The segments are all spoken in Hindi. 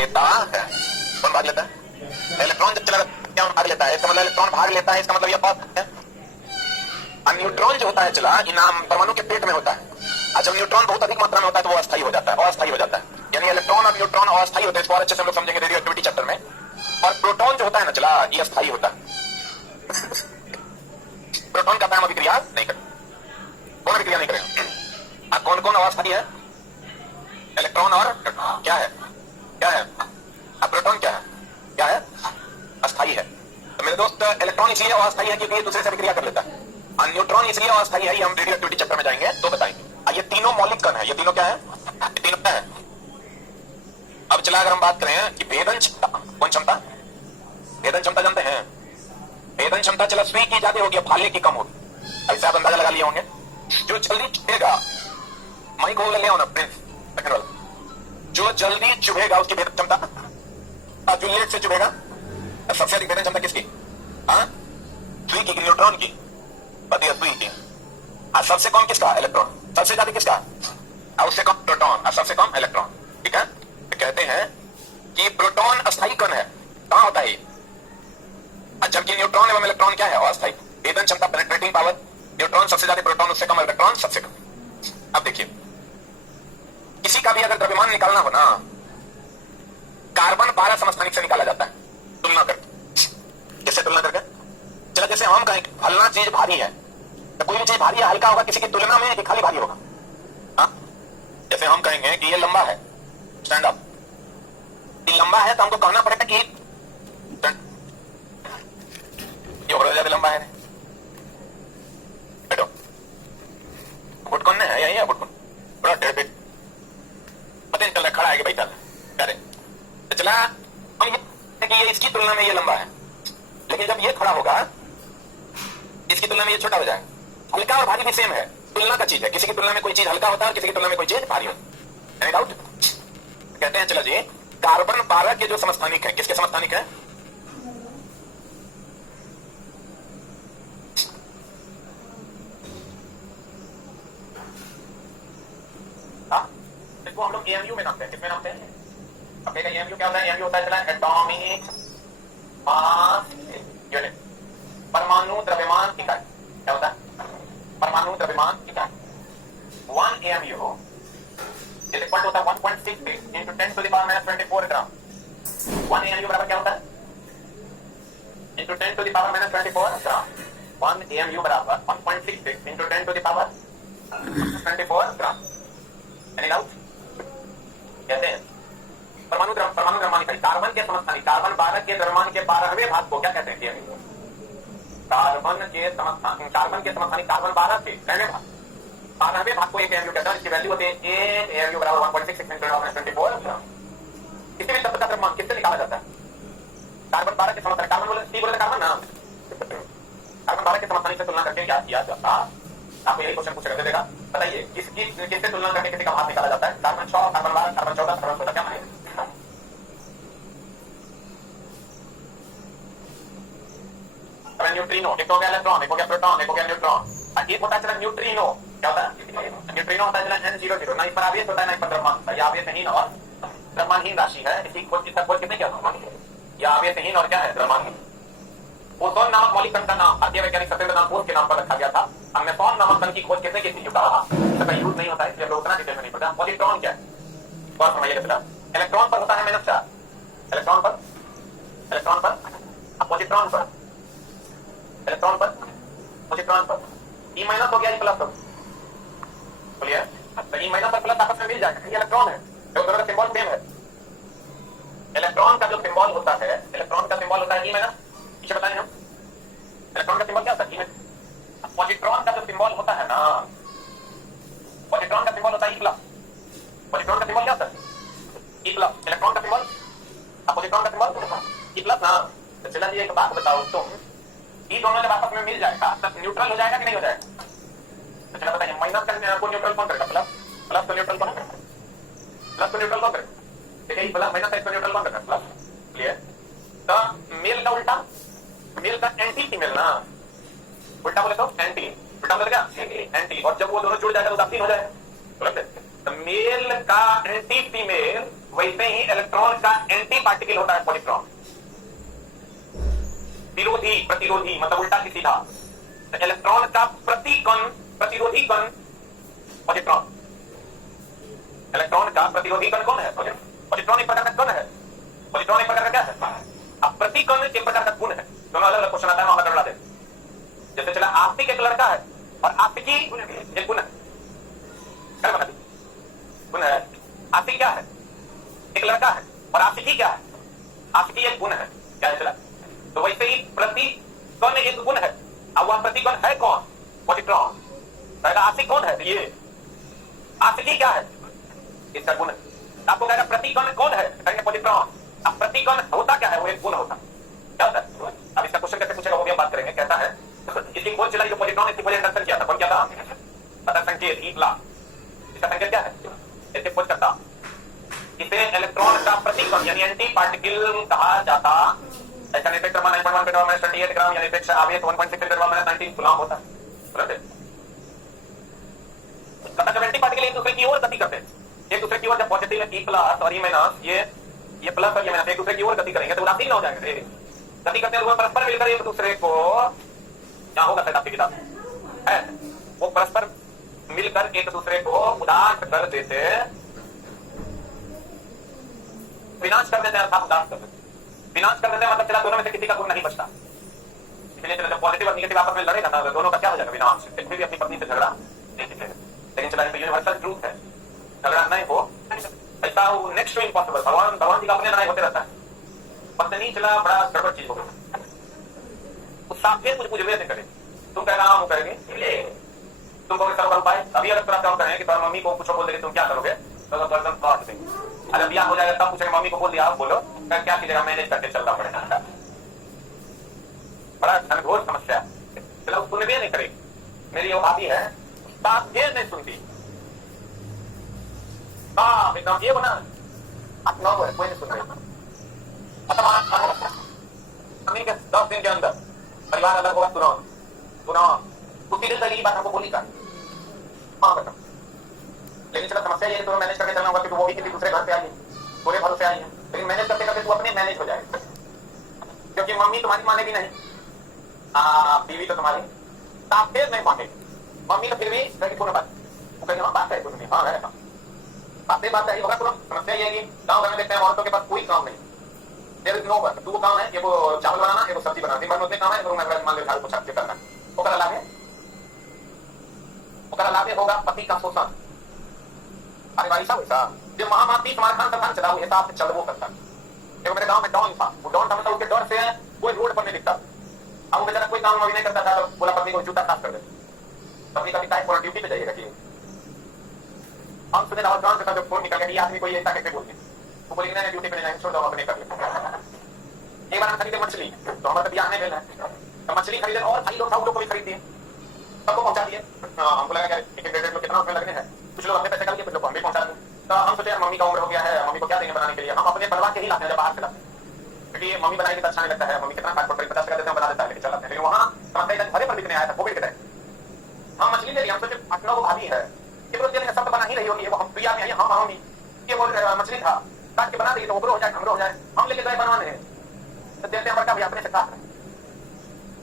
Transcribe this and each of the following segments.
लेता है। कौन भाग लेता है? इलेक्ट्रॉन जब चला क्या भाग लेता है, इसका मतलब इलेक्ट्रॉन भाग लेता है, इसका मतलब यह बात है। न्यूट्रॉन जो होता है चला इनाम परमाणु के पेट में होता है, और जब न्यूट्रॉन बहुत अधिक मात्रा में होता है तो वो अस्थायी हो जाता है, अस्थायी हो जाता है। यानी इलेक्ट्रॉन और न्यूट्रॉन अस्थायी होते हैं, इसको और अच्छे से हम लोग समझेंगे रेडियो एक्टिविटी चैप्टर में। और प्रोटॉन जो होता है ना चला ये अस्थायी होता है। प्रोटॉन का हम अभिक्रिया नहीं करें, कौन अभिक्रिया नहीं करेगा? कौन कौन अवस्थायी है? इलेक्ट्रॉन और क्या है, क्या है? प्रोटॉन क्या है, क्या है? अस्थायी है। तो मेरे दोस्त इलेक्ट्रॉन इसलिए अस्थायी है क्योंकि ये दूसरे से अभिक्रिया कर लेता है, और न्यूट्रॉन इसलिए अस्थायी है, ये हम रेडियो एक्टिविटी चैप्टर में जाएंगे तो बताएंगे। ये तीनों मौलिक कण है, ये तीनों क्या है? ये तीनों क्या है? अब चला अगर हम बात करें कि भेदन क्षमता, कौन क्षमता? भेदन क्षमता जानते हैं? भेदन क्षमता चला सुई की ज्यादा होगी, फाले की कम होगी, ऐसे आप अंदाजा लगा लिए होंगे। जो जल्दी चुभेगा, माइक को ले आओ ना प्रिंस, सेकंड वाला, जो जल्दी चुभेगा उसकी भेदन क्षमता, जो लेट से चुभेगा सबसे अधिक भेदन क्षमता किसकी? सुई की, न्यूट्रॉन की, बताइए सुई की। सबसे कम किसका? इलेक्ट्रॉन। सबसे ज्यादा किसका? उससे कम प्रोटॉन, और सबसे कम इलेक्ट्रॉन। ठीक है, तो कहते हैं कि प्रोटॉन अस्थायी कण है, कहां होता है? जबकि न्यूट्रॉन एवं इलेक्ट्रॉन क्या है? अस्थायी। भेदन क्षमता, पेनिट्रेटिंग पावर, न्यूट्रॉन सबसे ज्यादा, प्रोटॉन उससे कम, इलेक्ट्रॉन सबसे कम। अब देखिए, किसी का भी अगर द्रव्यमान निकालना हो ना, कार्बन 12 समस्थानिक से निकाला जाता है, तुलना करके। किससे तुलना करके? चलो जैसे हम कहें फलना चीज भारी है, तो कोई भी चीज भारी है, हल्का होगा किसी की तुलना में कि खाली भारी होगा? जैसे हम कहेंगे कि ये लंबा है, स्टैंड अप, ये लंबा है तो हमको कहना पड़ेगा कि ये और ज्यादा लंबा है। बैठो, घुटकुन है यही है, घुटकुन बड़ा टेढ़ पेट, पता नहीं चल रहा, खड़ा है कि बैठा है। तो चला हम ये कि ये इसकी तुलना में ये लंबा है, लेकिन जब ये खड़ा होगा इसकी तुलना में ये छोटा हो जाएगा। हल्का और भारी भी सेम है, तुलना का चीज है, किसी की तुलना में कोई चीज हल्का होता है और किसी की तुलना में कोई चीज भारी होती है। Any doubt? कहते हैं चलो जी, कार्बन 12 के जो समस्थानिक है, किसके समस्थानिक है? इसको हम लोग एएमयू में नापते हैं, किसमें नापते हैं? अब देखा एएमयू क्या होता है? एएमयू होता है चला एटॉमिक मास यूनिट, परमाणु द्रव्यमान इकाई। क्या होता है? परमाणु द्रव्यमान इकाई। 1 AMU इज इक्वल टू होता है 1.66 into 10 to the power minus 24 gram. 1 AMU बराबर क्या होता है? into 10 to the power minus 24 gram. 1 AMU बराबर 1.66 into 10 to the power 24 gram. Any doubt? कहते हैं परमाणु द्रव्यमान इकाई। कार्बन के समस्थानिक, कार्बन 12 के द्रव्यमान के 12वें भाग को क्या कहते हैं? कार्बन के समस्थानिक, कार्बन 12 के पहले भाग, 12वें भाग को एक AMU कहता है, इसकी वैल्यू होती है 1 AMU बराबर 1.66 into 10 to the power 24 ग्राम। किसी भी शब्द का द्रव्यमान किससे निकाला जाता है? कार्बन 12 के समस्थानिक, कार्बन बोले सी बोले कार्बन ना, कार्बन 12 के समस्थानिक से तुलना करके क्या किया जाता? आपको यही क्वेश्चन पूछा देगा, बताइए किससे तुलना करके किसी का भाग निकाला जाता है? कार्बन 6, कार्बन 12, कार्बन 14, कार्बन 16, क्या मानेगा? न्यूट्रिनो, एक हो गया इलेक्ट्रॉन, एक हो गया प्रोटॉन, एक हो गया न्यूट्रॉन। एक होता है चला न्यूट्रिनो, क्या होता है? न्यूट्रिनो होता है चला N00, ना इस पर आवेश होता है ना इस पर द्रव्यमान। यह आवेशहीन और द्रव्यमानहीन राशि है, इसकी खोज किसने किया? यह आवेशहीन और क्या है? द्रव्यमानहीन। ओजोन नामक मौलिक कण का नाम भारतीय वैज्ञानिक सत्येंद्र नाथ बोस के नाम पर रखा गया था। मेसॉन नामक कण की खोज किसने की थी? इसका यूज नहीं होता है, इसलिए लोग उतना डिटेल में नहीं पता। पॉजिट्रॉन क्या है? बहुत समझिए बेटा, इलेक्ट्रॉन पर होता है माइनस चार्ज, इलेक्ट्रॉन पर, इलेक्ट्रॉन पर, पॉजिट्रॉन पर, इलेक्ट्रॉन पर, पॉजिट्रॉन पर ई माइनस हो गया, ई प्लस हो, बोलिए। तो ई माइनस और प्लस आपस में मिल जाएगा, ये इलेक्ट्रॉन है, दोनों का सिंबल सेम है। इलेक्ट्रॉन का जो सिंबल होता है, इलेक्ट्रॉन का सिंबल होता है ई माइनस, इसे बताएं हम। इलेक्ट्रॉन का सिंबल क्या होता है? E minus. पॉजिट्रॉन का जो सिंबल होता है ना, पॉजिट्रॉन का सिंबल होता है ई प्लस। पॉजिट्रॉन का सिंबल क्या होता है? E plus. इलेक्ट्रॉन का सिंबल, पॉजिट्रॉन का सिंबल ई प्लस ना। तो चला जी एक बात बताओ, तुम ये दोनों जब आपस में मिल जाएगा तब न्यूट्रल हो जाएगा कि नहीं हो जाएगा? तो चला बताइए, माइनस को न्यूट्रल कौन करेगा? प्लस। प्लस को न्यूट्रल कौन करेगा? प्लस को न्यूट्रल कौन करेगा? ठीक है, प्लस माइनस को न्यूट्रल कौन करेगा? प्लस। क्लियर? तो मेल का उल्टा, मेल का एंटी फीमेल ना, उल्टा बोले तो एंटी, उल्टा बोले क्या? एंटी। और जब वो दोनों जुड़ जाएगा तो उदासीन हो जाएगा। तो मेल का एंटी फीमेल, वैसे ही इलेक्ट्रॉन का पार्टिकल होता है पॉजिट्रॉन। विरोधी प्रतिरोधी मतलब उल्टा की सीधा। तो इलेक्ट्रॉन का प्रतिरोधी कण पॉजिट्रॉन। इलेक्ट्रॉन का प्रतिरोधी कण कौन है? पॉजिट्रॉन एक प्रकार का कण है। पॉजिट्रॉन एक प्रकार का क्या है? अब प्रतिकण एक प्रकार का गुण है। दोनों अलग अलग क्वेश्चन आता है, वहां कर दे। जैसे चला आस्तिक एक लड़का है और आस्तिकी एक गुण है। क्या बता दी? गुण है। आस्तिक क्या है? एक लड़का है। और आस्तिकी क्या है? आस्तिकी एक गुण है। क्या है चला? तो वैसे ही प्रतिकण एक गुण है। अब वह प्रतिकण है कौन? पॉजिट्रॉन। आस्तिक कौन है? ये आस्तिकी क्या है? इसका गुण है। आपको कहेगा प्रतिकण कौन है? कहेंगे पॉजिट्रॉन। अब प्रतिकण होता क्या है? वो एक गुण होता है। क्या होता है? अब इसका क्वेश्चन कैसे पूछेगा वो भी हम बात करेंगे। कहता है इसकी खोज चलाई जो पॉजिट्रॉन, इसकी खोज एंडरसन किया था। कौन क्या था? पता संकेत ईपला। इसका संकेत क्या है? इसकी खोज करता। इसे इलेक्ट्रॉन का प्रतिकण यानी एंटी पार्टिकल कहा जाता। ऐसा निरपेक्ष द्रव्यमान 9.1 पेट्रोल माइनस 28 ग्राम यानी निरपेक्ष आवेश 1.6 पेट्रोल माइनस 19 कूलम होता है। जब एंटी पार्टिकल एक दूसरे की ओर गति करते हैं, एक दूसरे की ओर जब पॉजिटिव ई प्लस और ई माइनस, ये प्लस और ये माइनस एक दूसरे की ओर गति करेंगे तो उदासीन हो जाएंगे। गति करते हुए परस्पर मिलकर एक दूसरे को क्या होगा? आपकी किताब है वो परस्पर मिलकर एक दूसरे को उदास कर देते, विनाश कर देते हैं। अर्थात उदास कर देते, विनाश कर देते हैं मतलब चला दोनों में से किसी का गुण नहीं बचता। इसलिए चला जब पॉजिटिव और नेगेटिव आपस में लड़ेगा ना, दोनों का क्या हो जाएगा? विनाश। फिर भी अपनी पत्नी से झगड़ा नहीं निकलेगा। लेकिन चला यूनिवर्सल ट्रूथ है, झगड़ा नहीं हो ऐसा वो नेक्स्ट टू इम्पॉसिबल। भगवान जी का अपने लड़ाई होते रहता है। पत्नी चला बड़ा गड़बड़ चीज हो गई, उस साफे कुछ पूछ नहीं करे। तुम कह रहा हूं करेंगे, तुम कहोगे सर्व उपाय। अभी अगर तुम कहें कि तुम्हारी मम्मी को कुछ बोल देंगे तुम क्या करोगे? तो एकदम काट देंगे। अगर ब्याह हो जाएगा तब पूछेंगे मम्मी को बोल दिया, आप बोलो क्या कीजिएगा? मैनेज करके चलना पड़ेगा। बड़ा घनघोर समस्या। चलो सुन भी नहीं करेगी। मेरी वो भाभी है, बात ये नहीं सुनती। एकदम ये बना अपना है, कोई नहीं सुन रही। मम्मी के 10 दिन के अंदर परिवार अलग होगा तुरंत उसी दिन पहली बात हमको बोली कर। हाँ बेटा, लेकिन चलो समस्या ये तो मैनेज करके चलना होगा क्योंकि वो भी किसी दूसरे घर पे आई है, पूरे भरोसे आई है। लेकिन मैनेज करते करते तू अपने मैनेज हो जाएगा क्योंकि मम्मी तुम्हारी मानेगी नहीं। बीवी तो तुम्हारी फिर नहीं मानेगी। मम्मी तो फिर भी पूर्ण बात वो कहेगी हाँ बात है कुछ नहीं। हाँ है बात है होगा तुरंत। समस्या ये है कि गाँव घर में देखते हैं औरतों के पास कोई काम नहीं। There is no work. दो काम है, ये वो चावल बनाना, ये वो सब्जी बनाना। दिन भर में उतने काम है, रूम में मान लो झाड़ू पोछा करना। ओकरा लाभे होगा पति का शोषण। अरे भाई साहब ऐसा जो महामाती कुमार खान सरकार चला हुआ हिसाब से चलवो करता। देखो मेरे गांव में डॉन था, वो डॉन था मतलब उसके डर से कोई रोड पर नहीं दिखता। अब वो बेचारा कोई काम अभी नहीं करता था तो बोला पत्नी को जूता साफ कर दे। पत्नी कभी टाइम पूरा ड्यूटी पे जाइएगा कि हम सुने राहुल गांव से फोन निकल गया ये आदमी कोई ऐसा कैसे बोलती। वो बोली नहीं ड्यूटी पे नहीं जाएंगे, छोड़ दो अपने कर ले। एक बार हम खरीदे मछली तो हमारा तो बियाह नहीं मिला तो मछली खरीदे और भाई लोग को भी खरीदी सबको पहुंचा दिए। हमको लगा एक कितना उसमें लगने हैं। कुछ लोग अपने पैसे कर लिए, कुछ लोग हम भी पहुंचा दें। तो हम सोचे मम्मी का उम्र हो गया है, मम्मी को क्या देंगे बनाने के लिए। हम अपने बनवा के ही लाते हैं जब बाहर से लाते क्योंकि मम्मी बनाएगी तो अच्छा नहीं लगता है। मम्मी कितना 50 टका देते हैं बना देता है लेकिन चलाते हैं। लेकिन वहाँ समझते घरे पर बिकने आया था कोविड के टाइम। हम मछली ले लिया, हम सोचे 8-9 को भाभी है सब तो बना ही रही होगी। वो हम प्रिया में आई हम आओगी ये वो मछली था काट के बना देगी तो उबरो हो जाए हमरो हो जाए। हम लेके गए बनवाने तो देते हैं भैया अपने से काट रहे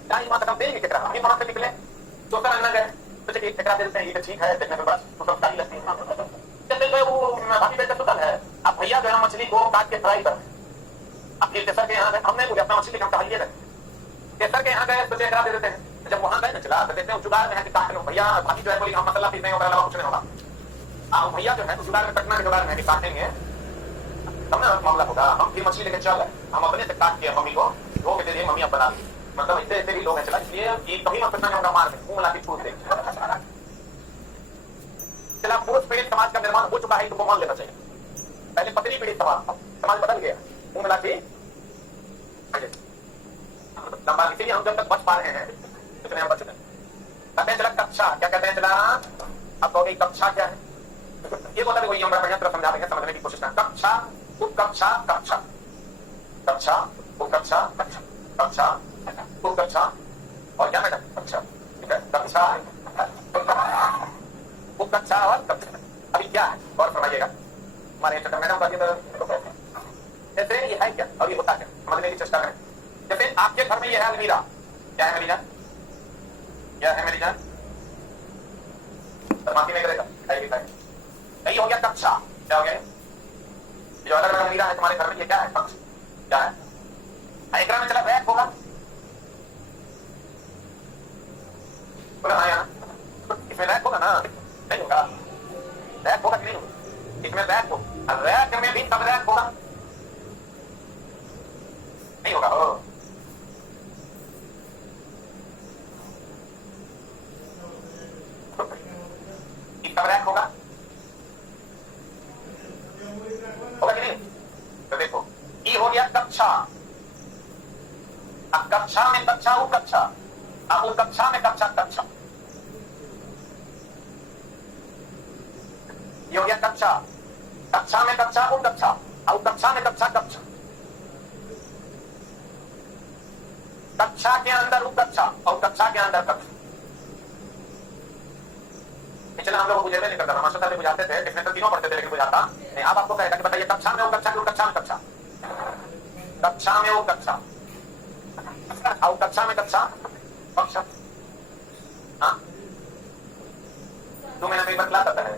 क्या खत्म देंगे कितना हम वहां से निकले तो सर अंदर गए सोचे कि टकरा देते हैं ये ठीक है देखने में बड़ा सुसमकारी लगती है। जैसे गए वो भाभी बेटा सुतल है, अब भैया जो है मछली को काट के फ्राई कर। अब फिर तेसर के यहाँ गए, हमने बोले अपना मछली हम कहिए रहे। तेसर के यहाँ गए सोचे टकरा दे देते हैं। जब वहां गए ना चला देते हैं जुगाड़ में है कि काट लो भैया। भाभी जो है बोली हम मसाला पीस नहीं होगा अलावा कुछ नहीं होगा। भैया जो है जुगाड़ में कटना के जुगाड़ में है कि काटेंगे तब ना मामला होगा। हम फिर मछली लेकर चल हम अपने से काट के मम्मी को धो के दे दिए, मम्मी अब बना दी। मतलब ऐसे ऐसे भी लोग हैं चला, इसलिए कि कभी मत सोचना होगा मार मुंह मिला के छूट दे। चला पुरुष पीड़ित समाज का निर्माण हो चुका है, तुमको मान लेना चाहिए। पहले पत्नी पीड़ित समाज बदल गया, मुंह मिला के लंबा। इसीलिए हम जब तक बच पा रहे हैं इतने हम बच रहे। कहते हैं चला कक्षा, क्या कहते हैं चला अब कहोगे कक्षा क्या है ये बोला वही हम बढ़िया तरह समझा देंगे, समझने की कोशिश करें। कक्षा उपकक्षा कक्षा कक्षा उपकक्षा कक्षा उपकक्षा और क्या मैडम कक्षा ठीक है कक्षा उपकक्षा और कक्षा। अभी क्या है और समझिएगा हमारे मैडम का जैसे ये है क्या और चेष्टा करें। जैसे आपके घर में यह है अलमीरा, क्या है मेरी जान? क्या है मेरी जान? माफी नहीं करेगा, यही हो गया कक्षा। क्या हो गया? जो अलग अलग अलमीरा है तुम्हारे घर में, ये क्या है? कक्ष। क्या है? एक में चला रैक होगा, बोला हाँ यार, इसमें रैक होगा ना? नहीं होगा। रैक होगा कि नहीं होगा? इसमें रैक हो, रैक में भी सब रैक होगा, नहीं होगा। हो सब रैक होगा, होगा कि नहीं? तो देखो, ये हो गया कक्षा। अब कक्षा में कक्षा, वो कक्षा, अब वो कक्षा में कक्षा कक्षा, ये हो गया कक्षा। कक्षा में कक्षा, वो कक्षा, अब कक्षा में कक्षा कक्षा, कक्षा के अंदर वो कक्षा और कक्षा के अंदर कक्षा। पिछले हम लोग बुझे नहीं करता, मास्टर साहब बुझाते थे, इसमें तो तीनों पढ़ते थे लेकिन बुझाता नहीं। आप आपको कहेगा कि बताइए कक्षा में वो कक्षा, कक्षा में कक्षा, कक्षा में वो कक्षा और कक्षा में कक्षा कक्षा। हाँ, 2 महीने में एक बार क्लास आता है,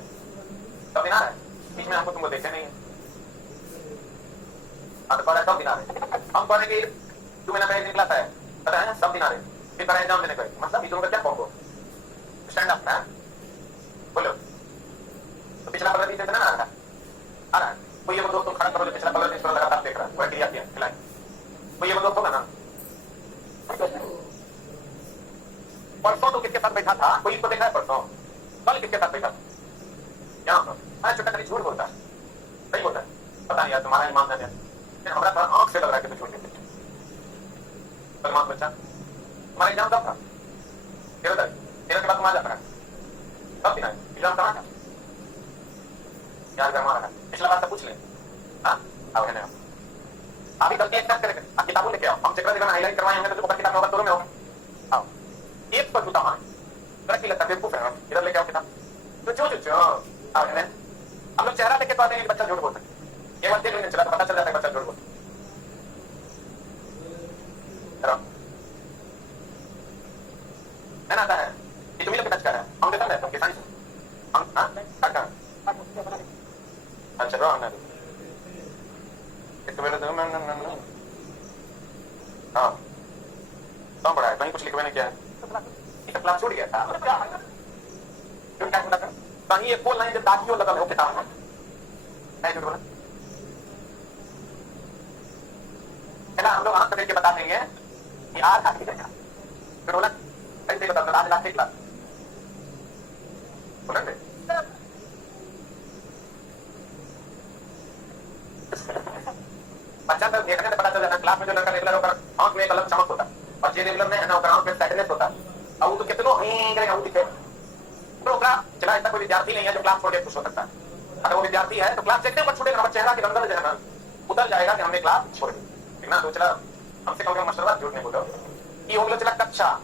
कब दिन आ रहा है? बीच में हमको तुमको देखे नहीं है, कब दिन आ रहे? हम पढ़ने की 2 महीने में एक दिन क्लास है, पता है? सब दिन आ रहे, फिर करा एग्जाम देने का मतलब इस क्या कहो? स्टैंड अप है, बोलो। तो पिछला कलर दीजिए ना, आ रहा है कोई ये दोस्तों खड़ा करो जो पिछला कलर इस पर लगातार देख रहा है, वह क्रिया किया खिलाए कोई ये दोस्त होगा ना। परसों तो किसके साथ बैठा था? कोई इसको देखा है परसों? कल किसके साथ बैठा? यहाँ पर मैं छोटा कभी झूठ बोलता है, सही बोलता है, पता नहीं यार तुम्हारा ईमान है, हमारा थोड़ा आंख से लग रहा है कि तुम झूठ बोलते। सलमान बच्चा, तुम्हारा एग्जाम कब था? 13 तारीख, 13 के बाद तुम आ जाता है, कब दिन आए? एग्जाम कहाँ था? यार गरमा रहा है, पिछला बार से पूछ ले। हाँ, अब है ना, अभी गलती एक साथ करेंगे, आप किताबों लेके आओ, हम चेक कर हाईलाइट करवाए होंगे तो किताब होगा दोनों में होगा। आओ, एक पर जूता मारे, तरक्की लगता है, बेवकूफ है, इधर लेके आओ किताब। तो जो अब है ना, हम लोग चेहरा लेके तो आते हैं बच्चा झूठ बोलता है, ये बात देख लेने चला तो पता चल जाता है बच्चा झूठ बोलता है ना। आता है ये तुम्हें लोग टच कर रहा है, हम देखा है किसान हम अच्छा रो ना एक मेरे दो ना हाँ कौन पढ़ा है? कहीं कुछ लिखवाने क्या है? ये क्लास छूट गया था, क्यों क्या था? कहीं एक बोल नहीं जब दागियों लगा हो किताब में नहीं झूठ बोला है ना। हम लोग आंख करके बता देंगे कि आज आगे जाएगा, फिर बोला कैसे बता दो आज लास्ट क्लास बोलेंगे। बच्चा तो देखने से पता चल जाता है, क्लास में जो लड़का रेगुलर होकर आंख में एक अलग चमक होता है और जो रेगुलर में है ना आंख में सैडनेस होता है, और वो तो कितनों करेगा वो दिखे तो चला। ऐसा कोई विद्यार्थी नहीं है जो क्लास छोड़ के खुश हो सकता है। अगर वो विद्यार्थी है तो क्लास देखते छूटे ना, चेहरा के अंदर जो है ना उतर जाएगा कि हमने क्लास छोड़ दी, ठीक ना। तो चला हमसे कहोगे मास्टर बात झूठ नहीं बोलो, ये हो गया चला कक्षा,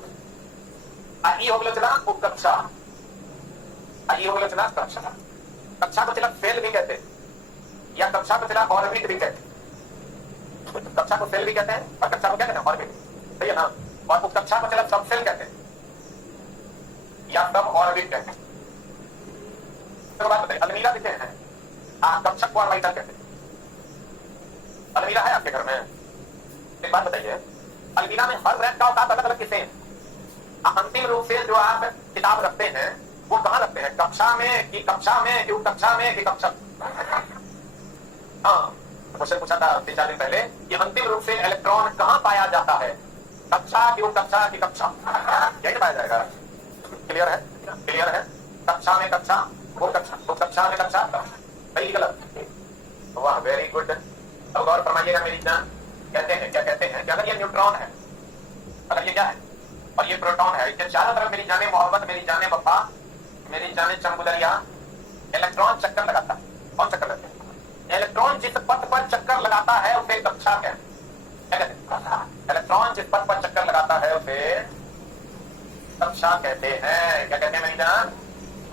ये हो गया चला उप कक्षा, ये हो गया चला कक्षा। कक्षा को चला फेल भी कहते या कक्षा को चला ऑर्बिट भी कहते, कक्षा को फेल भी कहते हैं और कक्षा को क्या कहते हैं? ऑर्बिट, सही है ना। और उप कक्षा को चला सब फेल कहते हैं या सब ऑर्बिट कहते हैं। तो बात बताइए अलमीरा किसे है? कक्षा को ऑर्बिटल कहते हैं। अलमीरा है आपके घर में? एक बात बताइए, अलमीरा में हर रैक का औकात अलग अलग किसे है? अंतिम रूप से जो आप किताब रखते हैं वो कहाँ रखते हैं? कक्षा में कि कक्षा में कि कक्षा में कि कक्षा? हाँ, क्वेश्चन पूछा था 3-4 दिन पहले कि अंतिम रूप से इलेक्ट्रॉन कहाँ पाया जाता है? कक्षा की कक्षा की कक्षा, यही पाया जाएगा। क्लियर है? क्लियर है? कक्षा में कक्षा, वो कक्षा, वो कक्षा में कक्षा, सही गलत? वाह वेरी गुड। अब गौर फरमाइएगा मेरी जान, कहते हैं क्या कहते हैं कि अगर ये न्यूट्रॉन है, अगर ये क्या है और ये प्रोटॉन है, इसके चारों तरफ मेरी जाने मोहब्बत, मेरी जाने वफा, मेरी जाने चमगुदरिया, इलेक्ट्रॉन चक्कर लगाता है। कौन चक्कर लगाता है? इलेक्ट्रॉन जिस पथ पर चक्कर लगाता है उसे कक्षा कहते हैं। क्या कहते हैं? इलेक्ट्रॉन जिस पथ पर चक्कर लगाता है उसे कक्षा कहते हैं। क्या कहते हैं मेरी जान?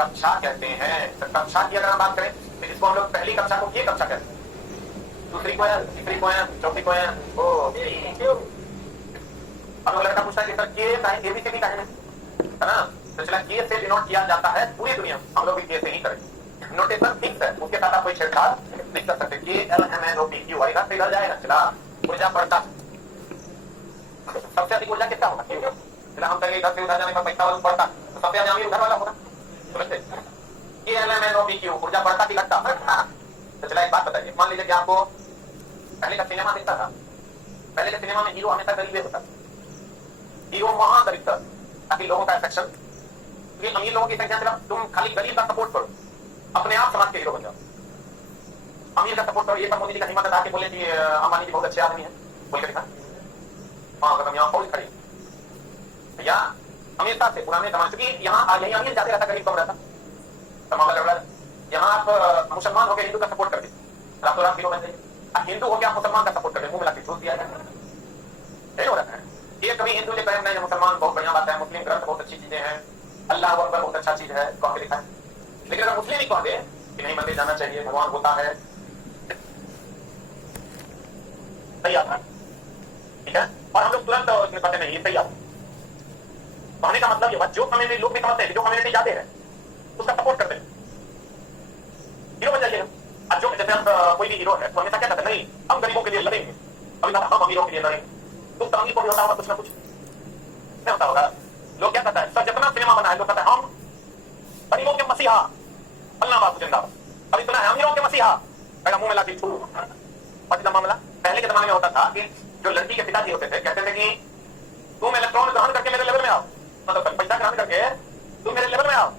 कक्षा कहते हैं। तो कक्षा की अगर हम बात करें तो इसको हम लोग पहली कक्षा को ये कक्षा कहते हैं, दूसरी कोयल, तीसरी कोयल, चौथी कोयल, ओ क्यों? अब वो लड़का पूछता है कि सर के का एबीसीडी का है ना, तो चला के से डिनोट किया जाता है पूरी दुनिया में, हम लोग भी के से ही करें। नोटेशन फिक्स है, उसके साथ आप कोई छेड़छाड़ नहीं कर सकते। K L M N O P Q इधर से इधर जाएगा। चला ऊर्जा बढ़ता, सबसे अधिक ऊर्जा किसका होगा? क्यों? चला हम कहेंगे इधर से उधर जाने पर पैसा वाला बढ़ता, तो सबसे ज्यादा अमीर उधर वाला होगा। समझते? K L M N O P Q ऊर्जा बढ़ता कि घटता? तो चला एक बात बताइए, मान लीजिए कि आपको पहले का सिनेमा देखता था, पहले के सिनेमा में हीरो हमेशा गरीब होता, हीरो महान दरिद्र, ताकि लोगों का अफेक्शन, क्योंकि अमीर लोगों की संख्या सिर्फ तुम खाली गरीब का सपोर्ट करो, अपने आप समाज के हीरो बन जाओ। अमीर का सपोर्ट करो, ये सब मोदी जी का हिम्मत आके बोले कि अंबानी जी बहुत अच्छे आदमी है, बोल के दिखा। हाँ कदम यहाँ फौज खड़ी या हमेशा से पुराने जमाने, क्योंकि यहाँ यही अमीर ज्यादा रहता, गरीब कम रहता, तो मामला लड़ रहा है। यहाँ आप मुसलमान हो गए हिंदू का सपोर्ट कर दे, रातों रात हीरो बन जाइए। हिंदू हो गया मुसलमान का सपोर्ट कर दे, मुंह मिला के झूठ दिया जाए, यही हो रहा है। ये कभी हिंदू जो कहे मुसलमान बहुत बढ़िया बात है, मुस्लिम ग्रंथ बहुत अच्छी चीजें हैं, अल्लाह अकबर बहुत अच्छा चीज है, कौन लिखा है। लेकिन अगर मुस्लिम ही कह दे कि नहीं मंदिर जाना चाहिए, भगवान होता है, सही आता है, ठीक है, और हम लोग तुरंत कहते नहीं ये सही आता। कहने का मतलब ये बात जो कम्युनिटी लोग भी समझते हैं, जो कम्युनिटी जाते हैं उसका सपोर्ट करते हैं, हीरो बन जाइए। अब जो जैसे हम कोई भी हीरो है तो हमेशा क्या कहते हैं, नहीं हम गरीबों के लिए लड़ेंगे, अभी हम अमीरों के लिए लड़ेंगे, तो अमीर को भी होता होगा कुछ ना कुछ, नहीं होता होगा। लोग क्या कहता है, सर जितना सिनेमा बना है लोग कहता है हम गरीबों के मसीहा, अल्लाह बाबू जिंदाबाद, अभी सुना है अमीरों के मसीहा, मेरा मुंह में लाठी छू। और मामला पहले के जमाने में होता था कि जो लड़की के पिताजी होते थे कहते थे कि तुम इलेक्ट्रॉन ग्रहण करके मेरे लेवल में आओ, मतलब पैसा ग्रहण करके तुम मेरे लेवल में आओ,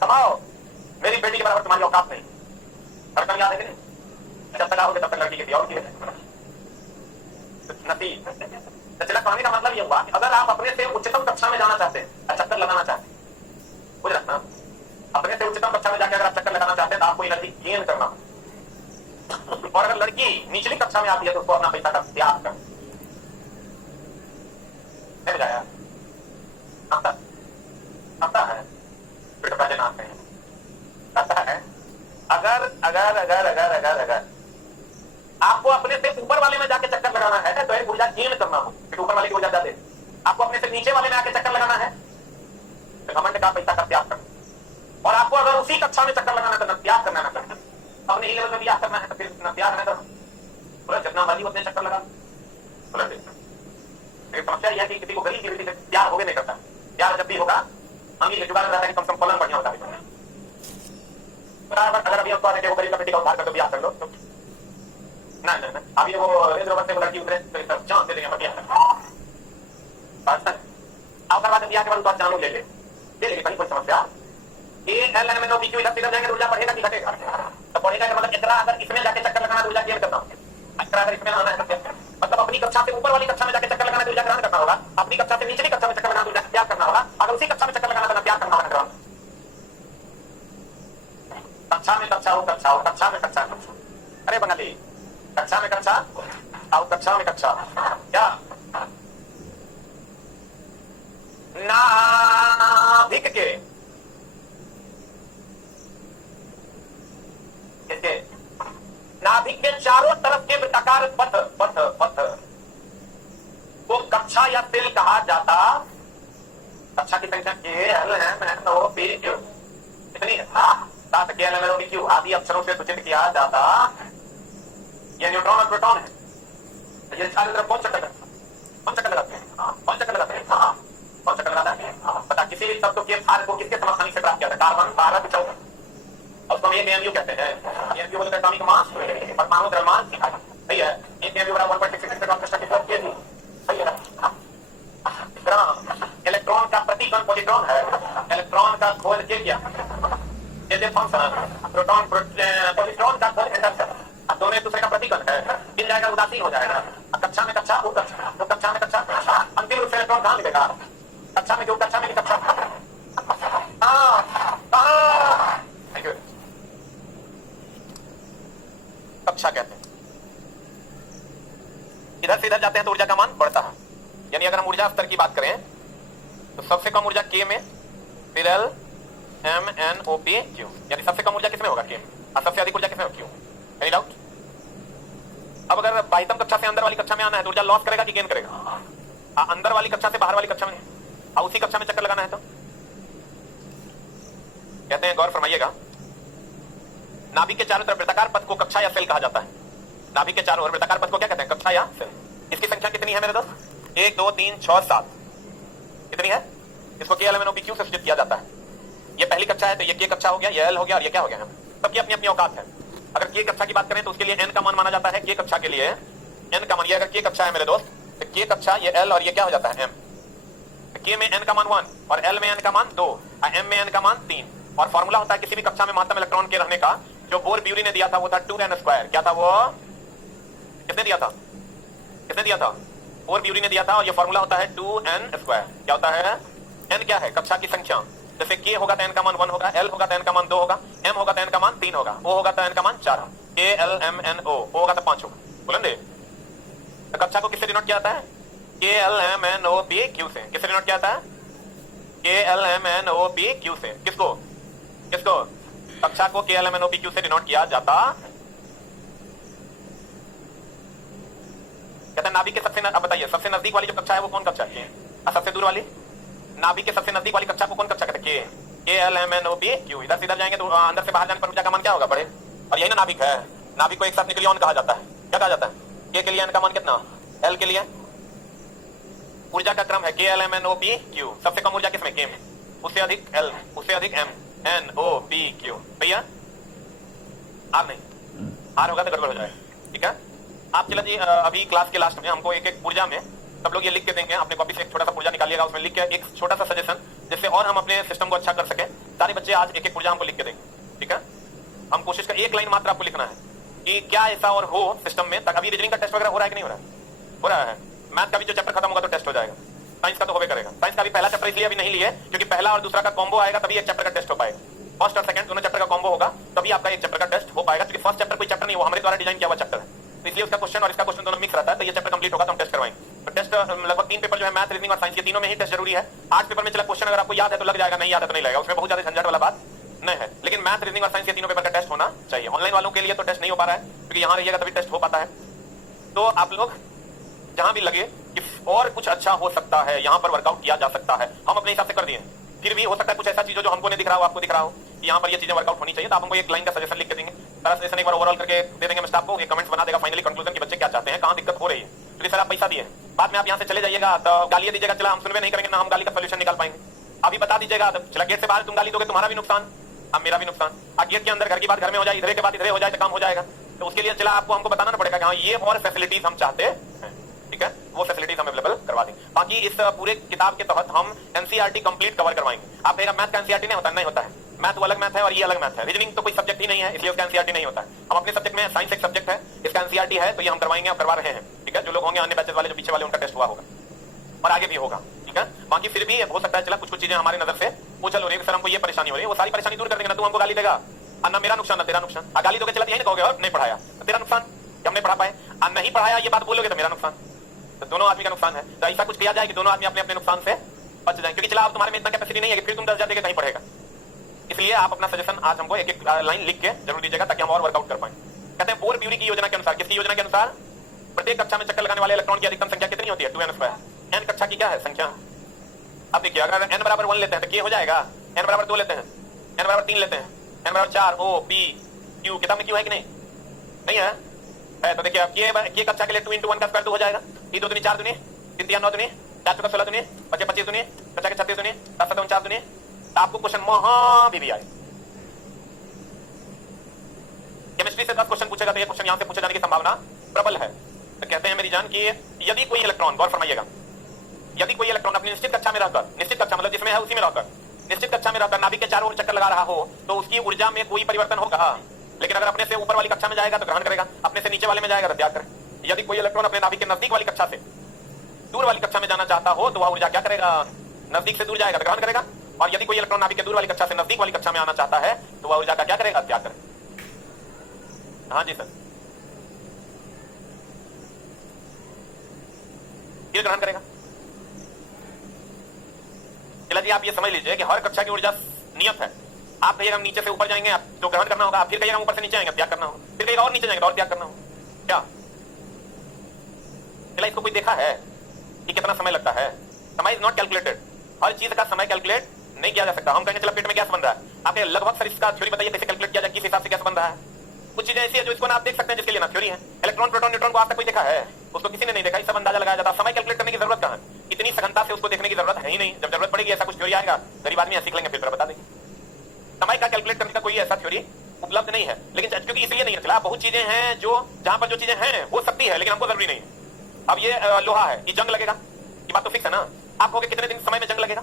कमाओ, मेरी बेटी के बराबर तुम्हारी औकात नहीं। धड़कन याद है कि नहीं? जब तक आओगे तब तक लड़की के दिया होती है नसीब। तो चला कहने का मतलब ये हुआ कि अगर आप अपने से उच्चतम कक्षा में जाना चाहते हैं, चक्कर लगाना चाहते हैं, बुझ रखना, अपने से उच्चतम कक्षा में जाकर अगर आप चक्कर लगाना चाहते हैं तो आपको एनर्जी गेन करना, और अगर लड़की निचली कक्षा में आती है तो उसको अपना पैसा का त्याग कर। आता है अगर अगर अगर अगर अगर अगर आपको अपने से ऊपर वाले में जाके चक्कर लगाना है तो एक ऊर्जा गेन करना हो, ऊपर वाले की ऊर्जा ज्यादा, आपको अपने से नीचे वाले में आके चक्कर लगाना है तो घमंड का पैसा का त्याग करना, और आपको अगर उसी कक्षा में चक्कर लगाना है तो न त्याग करना, न करना, अपने ही लेवल में त्याग करना है तो फिर न त्याग न करना, बोला जितना मर्जी उतने चक्कर लगा। बोला समस्या यह है कि किसी को गरीब की प्यार होगे नहीं करता, प्यार जब भी होगा अमीर के जुगाड़ रहता है कि कम से कम फलन बढ़िया होता है। अगर अभी आपको आने के गरीब का बेटी का उद्धार कर दो, ब्याह कर लो, ना ना ना अभी वो रेंज रोवर से लड़की उतरे तो चांस दे देंगे बढ़िया, आप करवा ब्याह के बाद उसका जानू ले लेंगे, कहीं कोई समस्या इधर से जाएंगे ऊर्जा बढ़ेगा कि घटेगा? तो बढ़ेगा का मतलब इतना, अगर इसमें जाके चक्कर लगाना ऊर्जा गेन करना, अगर इसमें आना है मतलब अपनी कक्षा से ऊपर वाली कक्षा में जाके चक्कर लगाना ऊर्जा ग्रहण करना होगा, अपनी कक्षा से निचली कक्षा में चक्कर लगाना ऊर्जा त्याग करना होगा, अगर उसी कक्षा में चक्कर लगाना तो त्याग करना होगा। कक्षा में कक्षा हो, कक्षा हो, कक्षा में कक्षा, अरे बंगाली कक्षा में कक्षा आओ, कक्षा में कक्षा क्या नाभिक के नाभिक के चारों तरफ के वृत्ताकार पथ पथ पथ को कक्षा या सेल कहा जाता। कक्षा की संख्या कितनी है? 7 KLMNOPQ आदि अक्षरों से सूचित किया जाता। यह न्यूट्रॉन और प्रोटॉन है। ये चारों तरफ कौन चक्कर लगाते हैं? कौन चक्कर लगाते हैं? कौन चक्कर लगाते हैं? कौन चक्कर लगाता है? पता किसी भी तत्व के भार को किसके समस्थानिक से प्राप्त किया था? कार्बन 12 14, और उसको हम AMU कहते हैं। AMU बोलते हैं एटॉमिक मास, परमाणु द्रव्यमान, सही है। AMU बराबर 1.66 kg, सही है। ग्राम इलेक्ट्रॉन का प्रतिकण पॉजिट्रॉन है। इलेक्ट्रॉन का खोल क्या जैसे फंक्शन, प्रोटॉन पॉजिट्रॉन का खोल इंडक्शन, दोनों एक दूसरे का प्रतिकण है, मिल जाएगा उदासीन हो जाएगा। कक्षा में कक्षा, तो कक्षा में कक्षा, अंतिम रूप से इलेक्ट्रॉन कहाँ मिलेगा? कक्षा में, जो कक्षा में कक्षा, कक्षा कहते हैं। इधर से इधर जाते हैं तो ऊर्जा का मान बढ़ता है। यानी अगर हम ऊर्जा स्तर की बात करें तो सबसे कम ऊर्जा K में, फिर LMNOPQ, यानी सबसे कम ऊर्जा किसमें होगा? K में। और सबसे अधिक ऊर्जा किसमें होगा? Q। Any doubt? अब अगर बाह्यतम कक्षा से अंदर वाली कक्षा में आना है तो ऊर्जा लॉस करेगा कि गेन करेगा? अंदर वाली कक्षा से बाहर वाली कक्षा में, और उसी कक्षा में चक्कर लगाना है तो कहते हैं, गौर फरमाइएगा, नाभिक के चारों तरफ वृत्ताकार पथ को कक्षा या सेल कहा जाता है। नाभिक के चारों ओर वृत्ताकार पथ को क्या कहते हैं? कक्षा या सेल। इसकी संख्या कितनी है मेरे दोस्त? 1 2 3 6 7। कितनी है? इसको KLMNOP से सूचित किया जाता है। ये पहली कक्षा है तो ये K कक्षा हो गया, ये L हो गया और ये क्या हो गया? सबकी अपनी अपनी औकात है। अगर K कक्षा की बात करें तो उसके लिए N का मान माना जाता है। K कक्षा के लिए N का मान, ये अगर K कक्षा है मेरे दोस्त तो K कक्षा ये L और ये क्या हो जाता है? M। K में N का मान 1 और L में N का मान 2 और M में N का मान 3। और फॉर्मूला होता है किसी भी कक्षा में महत्तम इलेक्ट्रॉन के रहने का, जो बोर ब्यूरी ने दिया था वो था 2n²। क्या था वो? किसने दिया था? किसने दिया था? बोर ब्यूरी ने दिया था। और ये फॉर्मूला होता है 2n²। क्या होता है? n क्या है? कक्षा की संख्या। जैसे K होगा तो n का मान 1 होगा, L होगा तो n का मान 2 होगा, M होगा तो n का मान 3 होगा, O होगा तो n का मान 4 होगा, KLMNO O होगा तो 5 होगा। बुलंदे तो कक्षा को किससे डिनोट किया जाता है? KLMNOPQ से। किससे डिनोट किया जाता है? KLMNOPQ से। किसको? किसको? कक्षा को KLMNOPQ से डिनोट किया जाता। कहते हैं नाभिक के सबसे, अब बताइए सबसे नजदीक वाली जो कक्षा है वो कौन कक्षा है? और सबसे दूर वाली? नाभिक के सबसे नजदीक वाली कक्षा को कौन कक्षा कहते हैं? KLMNOPQ। इधर से इधर जाएंगे तो अंदर से बाहर जाने पर ऊर्जा का मान क्या होगा? बढ़े। और यही ना नाभिक है। नाभिक को एक साथ न्यूक्लियॉन कहा जाता है। क्या कहा जाता है? K के लिए N का मान कितना? L के लिए ऊर्जा का क्रम है KLMNOPQ। सबसे कम ऊर्जा किसमें? K में। उससे अधिक L, उससे अधिक M, NOPQ। भैया आर नहीं, आर होगा तो गड़बड़ हो जाएगा। ठीक है। आप चलो जी, अभी क्लास के लास्ट में हमको एक एक ऊर्जा में सब लोग ये लिख के देंगे। अपने कॉपी से एक छोटा सा ऊर्जा निकालिएगा, उसमें लिख के एक छोटा सा सजेशन, जिससे और हम अपने सिस्टम को अच्छा कर सके। सारे बच्चे आज एक एक ऊर्जा हमको लिख के देंगे। ठीक है। हम कोशिश कर, एक लाइन मात्र आपको लिखना है कि क्या ऐसा और हो सिस्टम में। तक अभी रीजनिंग का टेस्ट वगैरह हो रहा है कि नहीं हो रहा है? हो रहा है। मैथ का भी जो चैप्टर खत्म होगा तो टेस्ट हो जाएगा। साइंस का तो होवे करेगा। साइंस का भी पहला चैप्टर इसलिए अभी नहीं लिए क्योंकि पहला और दूसरा का कॉम्बो आएगा तभी एक चैप्टर का टेस्ट हो पाएगा। फर्स्ट और सेकंड दोनों चैप्टर का कॉम्बो होगा तभी आपका एक चैप्टर का टेस्ट हो पाएगा। क्योंकि फर्स्ट चैप्टर कोई चैप्टर नहीं, वो हमारे द्वारा डिजाइन किया हुआ चैप्टर है, तो इसलिए उसका क्वेश्चन और इसका क्वेश्चन दोनों मिक्स रहता है। तो ये चैप्टर कंप्लीट होगा तो हम टेस्ट करवाएंगे। तो टेस्ट लगभग 3 पेपर जो है मैथ, रीजनिंग और साइंस के तीनों में ही टेस्ट जरूरी है। 8 पेपर में चला क्वेश्चन अगर आपको याद है तो लग जाएगा, नहीं याद है तो नहीं लगेगा। उसमें बहुत ज्यादा झंझट वाला बात नहीं है। लेकिन मैथ, रीजनिंग और साइंस के तीनों पेपर का टेस्ट होना चाहिए। ऑनलाइन वालों के लिए तो टेस्ट नहीं हो पा रहा है क्योंकि यहाँ रहिएगा तभी टेस्ट हो पाता है। तो आप लोग जहां भी लगे कि और कुछ अच्छा हो सकता है, यहाँ पर वर्कआउट किया जा सकता है, हम अपने हिसाब से कर दिए। फिर भी हो सकता है कुछ ऐसा चीज जो हमको नहीं दिख रहा हो, आपको दिख रहा हो कि यहाँ पर ये चीजें वर्कआउट होनी चाहिए, तो आप हमको एक लाइन का सजेशन लिख के देंगे। सारा सजेशन एक बार ओवरऑल करके दे देंगे। मैं स्टाफ को एक कमेंट्स बना देगा फाइनली कंक्लूजन कि बच्चे क्या चाहते हैं, कहाँ दिक्कत हो रही है। क्योंकि सर आप पैसा दिए, बाद में आप यहाँ से चले जाइएगा तो गालियां दीजिएगा, चला हम सुनवे नहीं करेंगे ना, हम गाली का सोल्यूशन निकाल पाएंगे। अभी बता दीजिएगा, चला गेट से बाहर तुम गाली दोगे, तुम्हारा भी नुकसान, अब मेरा भी नुकसान। गेट के अंदर घर की बात घर में हो जाए, इधर के बाद इधर हो जाए तो काम हो जाएगा। तो उसके लिए चला आपको हमको बताना पड़ेगा कि हाँ ये और फैसिलिटीज हम चाहते हैं। ठीक है, वो फैसिलिटीज हम अवेलेबल करवा देंगे। बाकी इस पूरे किताब के तहत हम एनसीईआरटी कंप्लीट कवर करवाएंगे। आप कहेगा मैथ का एनसीईआरटी नहीं होता, नहीं होता है। मैथ वो अलग मैथ है और ये अलग मैथ है। रीजनिंग तो कोई सब्जेक्ट ही नहीं है, इसलिए उसका एनसीईआरटी नहीं होता है। हम अपने सब्जेक्ट में, साइंस एक सब्जेक्ट है, इसका एनसीईआरटी है, तो ये हम करवाएंगे और करवा रहे हैं। ठीक है, जो लोग होंगे अन्य बैचेस वाले, जो पीछे वाले, उनका टेस्ट हुआ होगा और आगे भी होगा। ठीक है, बाकी फिर भी हो सकता है चला कुछ कुछ चीजें हमारी नजर से ओझल हो रही है, सर हमको ये परेशानी हो रही है, वो सारी परेशानी दूर कर देंगे ना। तू हमको गाली देगा और ना मेरा नुकसान ना तेरा नुकसान। गाली दोगे चला यही ना कहोगे और नहीं पढ़ाया तो तेरा नुकसान कि हम नहीं पढ़ा पाए, और नहीं पढ़ाया ये बात बोलोगे तो मेरा नुकसान। तो दोनों आदमी का नुकसान है। तो ऐसा कुछ किया जाए कि दोनों आदमी अपने अपने नुकसान से बच जाए। क्योंकि चला अब तुम्हारे में इतना कैपेसिटी नहीं है कि फिर तुम 10,000 देके कहीं पढ़ेगा। इसलिए आप अपना सजेशन आज हमको एक एक लाइन लिख के जरूर दीजिएगा ताकि हम और वर्कआउट कर पाए। कहते हैं बोर ब्यूरी की योजना के अनुसार, किसकी योजना के अनुसार? प्रत्येक कक्षा में चक्कर लगाने वाले इलेक्ट्रॉन की अधिकतम संख्या कितनी होती है? 2n²। n कक्षा की क्या है संख्या? अब देखिए, अगर n बराबर 1 लेते हैं तो k हो जाएगा, n बराबर 2 लेते हैं, n बराबर 3 लेते हैं, n बराबर 4, O P Q। किताब में Q है कि नहीं? नहीं है। तो देखिए k कक्षा के लिए 2 × 1 का स्क्वायर 2 हो जाएगा। 3 2 दूनी 4 दूनी, 3 3 9 दूनी, 4 4 16 दूनी, 25 25 दूनी, कक्षा के 36 दूनी, 7 7 49 दूनी। आपको क्वेश्चन वहां भी आए, केमिस्ट्री से 10 क्वेश्चन पूछेगा तो ये क्वेश्चन यहां से पूछे जाने की संभावना प्रबल है। तो कहते हैं मेरी जान कि यदि कोई इलेक्ट्रॉन, गौर फरमाइएगा, यदि कोई इलेक्ट्रॉन अपनी निश्चित कक्षा में रहकर, निश्चित कक्षा मतलब जिसमें है उसी में रहकर, निश्चित कक्षा में रहकर नाभिक के चारों ओर चक्कर लगा रहा हो तो उसकी ऊर्जा में कोई परिवर्तन होगा। लेकिन अगर अपने से ऊपर वाली कक्षा में जाएगा तो ग्रहण करेगा, अपने से नीचे वाले में जाएगा तो त्याग करेगा। यदि कोई इलेक्ट्रॉन अपने नाभिक के नजदीक वाली कक्षा से दूर वाली कक्षा में जाना चाहता हो तो वह ऊर्जा क्या करेगा? नजदीक से दूर जाएगा तो ग्रहण करेगा। और यदि कोई इलेक्ट्रॉन नाभिक के दूर वाली कक्षा से नजदीक वाली कक्षा में आना चाहता है तो वह ऊर्जा का क्या करेगा? त्याग करेगा। हाँ जी सर, ये ग्रहण करेगा। चला जी, आप ये समझ लीजिए कि हर कक्षा की ऊर्जा नियत है। आप कहिएगा हम नीचे से ऊपर जाएंगे तो ग्रहण करना होगा, फिर कहिएगा ऊपर से नीचे आएंगे त्याग करना होगा, फिर कहिएगा और नीचे जाएंगे तो और त्याग करना होगा। क्या चला इसको कोई देखा है कि कितना समय लगता है? समय इज नॉट कैलकुलेटेड, हर चीज का समय कैलकुलेट नहीं किया जा सकता। हम कहेंगे चला पेट में गैस बन रहा है, आपके लगभग सर इसका थ्योरी बताइए कैसे कैलकुलेट किया जाए, किस हिसाब से गैस बन रहा है। कुछ चीजें ऐसी है जो इसको ना आप देख सकते हैं, जिसके लिए ना थ्योरी है। इलेक्ट्रॉन प्रोटॉन न्यूट्रॉन को आज तक कोई देखा है? उसको किसी ने नहीं देखा, इस सब अंदाजा लगाया जाता है। समय कैलकुलेट करने की जरूरत कहां है? इतनी सघनता से उसको देखने की जरूरत है ही नहीं। जब जरूरत पड़ेगी ऐसा कुछ थ्योरी आएगा, गरीब आदमी सीख लेंगे, फिर बता देंगे। समय का कैलकुलेट करने का कोई ऐसा थ्योरी उपलब्ध नहीं है, लेकिन क्योंकि इसलिए नहीं है चला, बहुत चीजें हैं जो जहां पर जो चीजें हैं हो सकती है, लेकिन हमको जरूरी नहीं है। अब ये लोहा है, ये जंग लगेगा, ये बात तो फिक्स है ना। आप कहोगे कितने दिन समय में जंग लगेगा,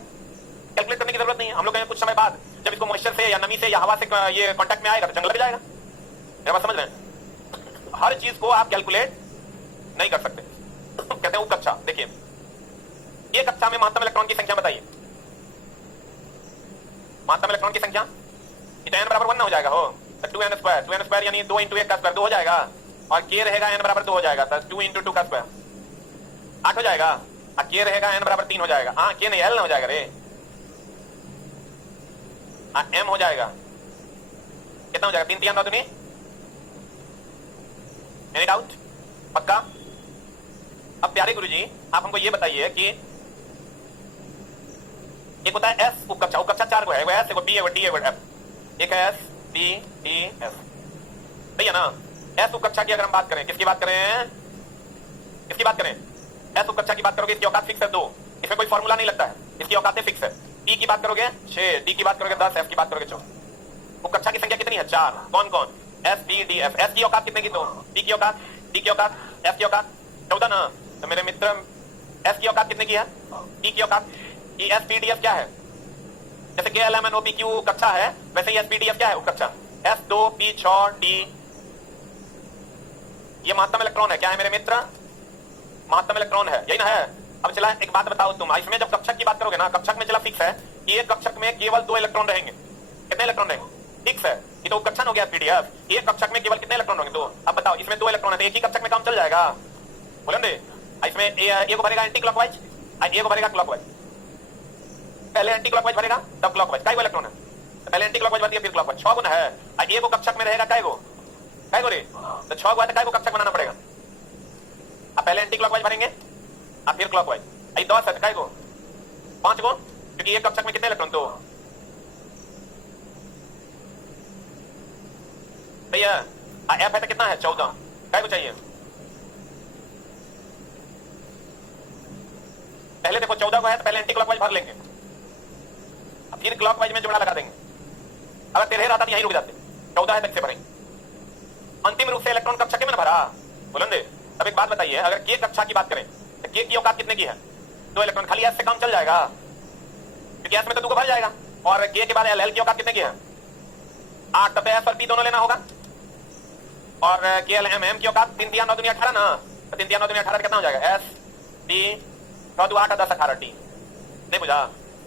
कैलकुलेट करने की जरूरत नहीं है। हम लोग कहेंगे कुछ समय बाद जब इसको मॉइस्चर से या नमी से या हवा से ये कांटेक्ट में आएगा तो जंग लग जाएगा। मेरा बात समझ रहे हैं? हर चीज को आप कैलकुलेट नहीं कर सकते। कहते हैं कक्षा, देखिए ये कक्षा में महत्तम इलेक्ट्रॉन की संख्या बताइए। महत्तम इलेक्ट्रॉन की संख्या n बराबर 1 ना हो जाएगा, हो 2n स्क्वायर यानी 2 इंटू 1 का स्क्वायर 2 हो जाएगा, और k रहेगा n बराबर 2 हो जाएगा, 2 इंटू 2 का स्क्वायर 8 हो जाएगा, और k रहेगा n बराबर 3 हो जाएगा। हाँ k नहीं l ना हो जाएगा रे, m हो जाएगा। कितना हो जाएगा? 3 3 9 एनी डाउट? पक्का? अब प्यारे गुरुजी आप हमको ये बताइए कि एक होता है S उपकक्षा, उपकक्षा 4 को है, वो S, वो B है, वो D है, वो F, एक है S B E F, सही है ना। S उपकक्षा की अगर हम बात करें, किसकी बात करें? किसकी बात करें? S उपकक्षा की बात करोगे, इसकी औकात फिक्स है 2, इसमें कोई फॉर्मूला नहीं लगता है, इसकी औकात फिक्स है। E की बात करोगे 6, D की बात करोगे 10, F की बात करोगे 14। उपकक्षा की संख्या कितनी है? 4। कौन कौन? S B D F। S की औकात कितने की? 2। D की औकात, D की औकात, F की औकात 14 ना। तो मेरे मित्र S की औकात कितने की है? D की औकात, E S P D F क्या है? जैसे K L M N O P Q कक्षा है, वैसे ही S P D F क्या है? उपकक्षा। S 2 P 6 D, ये महत्तम इलेक्ट्रॉन है। क्या है मेरे मित्र? महत्तम इलेक्ट्रॉन है, यही ना है। अब चला एक बात बताओ तुम, इसमें जब कक्षक की बात करोगे ना, कक्षक में चला फिक्स है कि एक कक्षक में केवल 2 इलेक्ट्रॉन रहेंगे। कितने इलेक्ट्रॉन रहेंगे? फिक्स है। ये तो उपकक्षन हो गया पीडीएफ। एक कक्षक में केवल कितने इलेक्ट्रॉन होंगे? 2। अब बताओ इसमें 2 इलेक्ट्रॉन है तो एक ही कक्षक में काम चल जाएगा? बोलन दे। इसमें ए को भरेगा एंटी क्लॉकवाइज, ए को भरेगा क्लॉकवाइज। पहले एंटी क्लॉकवाइज भरेगा तब क्लॉकवाइज। काय को इलेक्ट्रॉन है? पहले एंटी क्लॉकवाइज भरती है फिर क्लॉकवाइज। 6 गुना है। ए को कक्षक में रहेगा काय को रे? तो 6 गुना काय को कक्षक बनाना पड़ेगा। अब पहले एंटी क्लॉकवाइज भरेंगे अब फिर क्लॉकवाइज। 10 है काय को 5 को, क्योंकि एक कक्षक में कितने इलेक्ट्रॉन? 2। भैया एफ है तो कितना है? 14। काय को चाहिए? पहले देखो 14 को है तो पहले एंटी क्लॉकवाइज भर लेंगे, फिर क्लॉकवाइज में जोड़ा लगा देंगे। अगर 13 रहता तो यहीं रुक जाते। 14 है तक से भरेंगे। अंतिम रूप से इलेक्ट्रॉन कक्षा के में भरा बोलन दे। अब एक बात बताइए, अगर के कक्षा की बात करें तो के की औकात कितने की है? 2 इलेक्ट्रॉन। खाली एस से काम चल जाएगा क्योंकि एस में तो 2 को भर जाएगा। और के के बाद एल की औकात कितने की है? 8। तब एस और पी दोनों लेना होगा। और के एल एम एम की औकात 3 3 9 2 18 ना। तो 3 3 9 2 18 कितना हो जाएगा? S D 9 2 8 10 18 T. नहीं बुझा?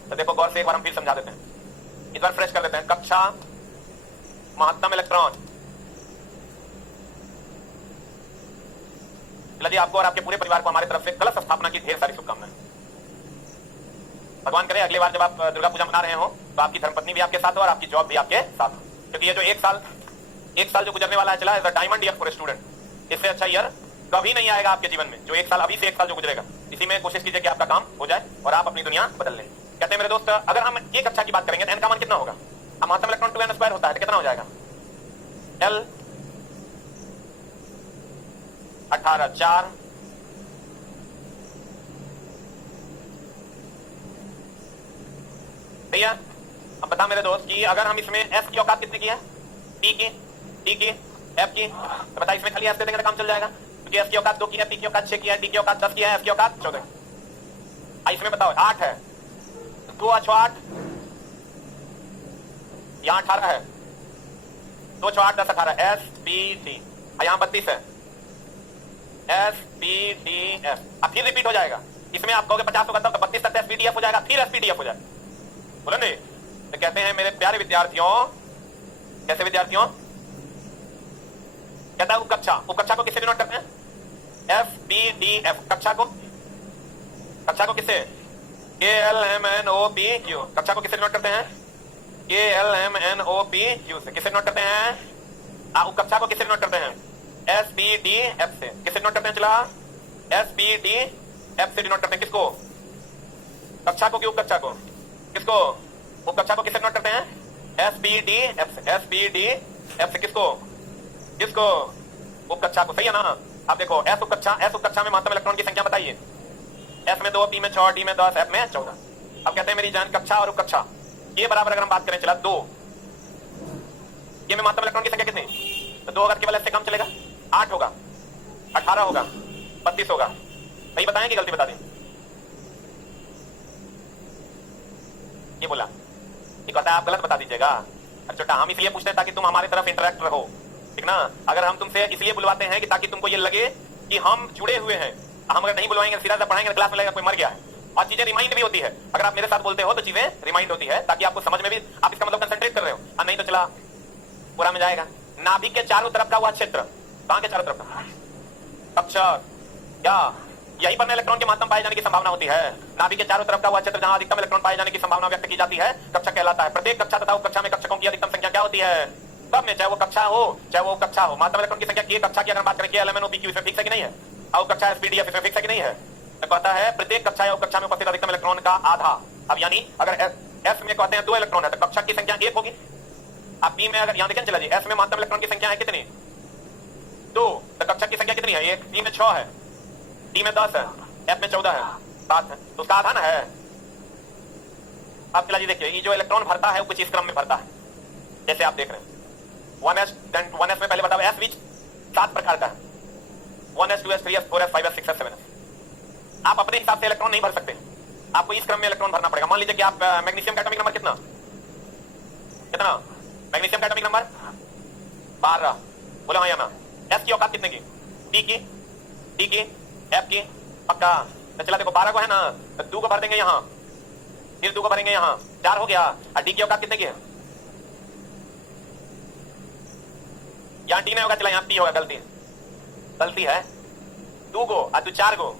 तो देखो गौर से एक बार हम फिर समझा देते हैं, इस बार फ्रेश कर देते हैं। कक्षा महत्तम इलेक्ट्रॉन। जी आपको और आपके पूरे परिवार को हमारी तरफ से कलश स्थापना की ढेर सारी शुभकामनाएं। भगवान करे अगली बार जब आप दुर्गा पूजा मना रहे हो तो आपकी धर्मपत्नी भी आपके साथ हो और आपकी जॉब भी आपके साथ हो, क्योंकि ये जो एक साल जो गुजरने वाला है चला, as a diamond year for a student. इससे अच्छा ईयर कभी नहीं आएगा आपके जीवन में। जो एक साल अभी से एक साल जो गुजरेगा, इसी में कोशिश कीजिए कि आपका काम हो जाए और आप अपनी दुनिया बदल लें। कहते हैं मेरे दोस्त, अगर हम एक कक्षा की बात करेंगे तो एन का मान कितना होगा? अब महत्तम इलेक्ट्रॉन 2n स्क्वायर होता है तो कितना हो जाएगा? एल 18 4 भैया। अब बता मेरे दोस्त कि अगर हम इसमें एस की औकात कितने की है? डी की, एफ की, तो बता इसमें खाली एस दे देंगे तो काम चल जाएगा, क्योंकि एस की औकात 2 की है, पी की औकात 6 की है, डी की औकात 10 की है, एफ की औकात 14। इसमें बताओ 8 है, 2 8 8, यहाँ 18 है, 2 6 8 10 18, एस बी डी, यहाँ 32 है, एस बी डी एफ। अब फिर रिपीट हो जाएगा। इसमें आप कहोगे 50 होगा तब तो 32 तक एस बी डी एफ हो जाएगा, फिर एस बी डी एफ हो जाएगा। बोलो नहीं? तो कहते हैं मेरे प्यारे विद्यार्थियों, कैसे विद्यार्थियों? कहता है उपकक्षा को किससे डिनोट करते हैं? F B D F. कक्षा को किससे? K L M N O P Q. कक्षा को किससे डिनोट करते हैं? K L M N O P Q से। किससे डिनोट करते हैं? उपकक्षा को किससे डिनोट करते हैं? एस बी डी एफ से। किससे डिनोट करते हैं? चला एफ से डिनोट करते हैं किसको? कक्षा को कि उप कक्षा को? किसको? उप कक्षा को किससे डिनोट करते हैं? एफ से किसको? किसको? उप कक्षा को। सही है ना? अब देखो एस उप कक्षा में महत्तम इलेक्ट्रॉन की संख्या बताइए। एस में 2, पी में 6, डी में 10, एफ में 14। अब कहते हैं मेरी जान कक्षा और उप कक्षा ये बराबर अगर हम बात करें चला 2, ये में महत्तम इलेक्ट्रॉन की संख्या कितनी? तो 2 अगर केवल एस से कम चलेगा 8 होगा, 18 होगा, 32 होगा। सही बताएं कि गलती बता दें? ये बोला ये कहता है आप गलत बता दीजिएगा। अच्छा हम इसलिए पूछते हैं ताकि तुम हमारी तरफ इंटरेक्ट रहो, ठीक ना? अगर हम तुमसे इसलिए बुलवाते हैं कि ताकि तुमको ये लगे कि हम जुड़े हुए हैं। हम अगर नहीं बुलवाएंगे सीधा सा पढ़ाएंगे क्लास में लगेगा कोई मर गया है। और चीजें रिमाइंड भी होती है, अगर आप मेरे साथ बोलते हो तो चीजें रिमाइंड होती है ताकि आपको समझ में भी आप इसका मतलब कंसंट्रेट कर रहे हो। और नहीं तो चला पूरा में जाएगा। नाभिक के चारों तरफ का वह क्षेत्र, कहां के चारों तरफ का? कक्षा। क्या यही पर इलेक्ट्रॉन के महत्तम पाए जाने की संभावना होती है? नाभिक के चारों तरफ का वह क्षेत्र जहां अधिकतम इलेक्ट्रॉन पाए जाने की संभावना व्यक्त की जाती है कक्षा कहलाता है। प्रत्येक कक्षा तथा उप कक्षा में कक्षकों की अधिकतम संख्या क्या होती है? सब में, चाहे वो कक्षा हो चाहे वो कक्षा हो। महत्तम इलेक्ट्रॉन की संख्या की कक्षा की अगर बात करें एलएमएन ओपीक्यू इसमें फिक्स है कि नहीं है? और कक्षा एसपीडीएफ इसमें फिक्स है कि नहीं है? तो कहता है प्रत्येक कक्षा या उप कक्षा में उपस्थित अधिकतम इलेक्ट्रॉन का आधा। अब यानी अगर एस में कहते हैं 2 इलेक्ट्रॉन है तो कक्षा की संख्या 1 होगी। अब बी में अगर यहां देखें चला जी एस में महत्तम इलेक्ट्रॉन की संख्या है कितनी? 2, तो कक्षा की संख्या कितनी है? 1। बी में 6 है, डी में 10 है, एफ में 14 है, 7 है, तो उसका आधा ना है। अब चला जी देखिए ये जो इलेक्ट्रॉन भरता है वो कुछ इस क्रम में भरता है जैसे आप देख रहे हैं। 1s में पहले बताओ एस बीच 7 प्रकार का है। 1s 2s 3s 4s 5s 6s 7s। आप अपने हिसाब से इलेक्ट्रॉन नहीं भर सकते, आपको इस क्रम में इलेक्ट्रॉन भरना पड़ेगा। मान लीजिए कि आप मैग्नीशियम का एटॉमिक नंबर कितना मैग्नीशियम का एटॉमिक नंबर 12। बोलो हाँ या ना? एस की औकात कितने की? डी की, एफ की, पक्का? तो चला देखो 12 को है ना, तो 2 को भर देंगे यहाँ, फिर 2 को भरेंगे यहाँ, 4 हो गया। और डी की औकात कितने की है? यहाँ डी नहीं होगा, चला यहाँ पी होगा। गलती है 2 को और 2 4 को।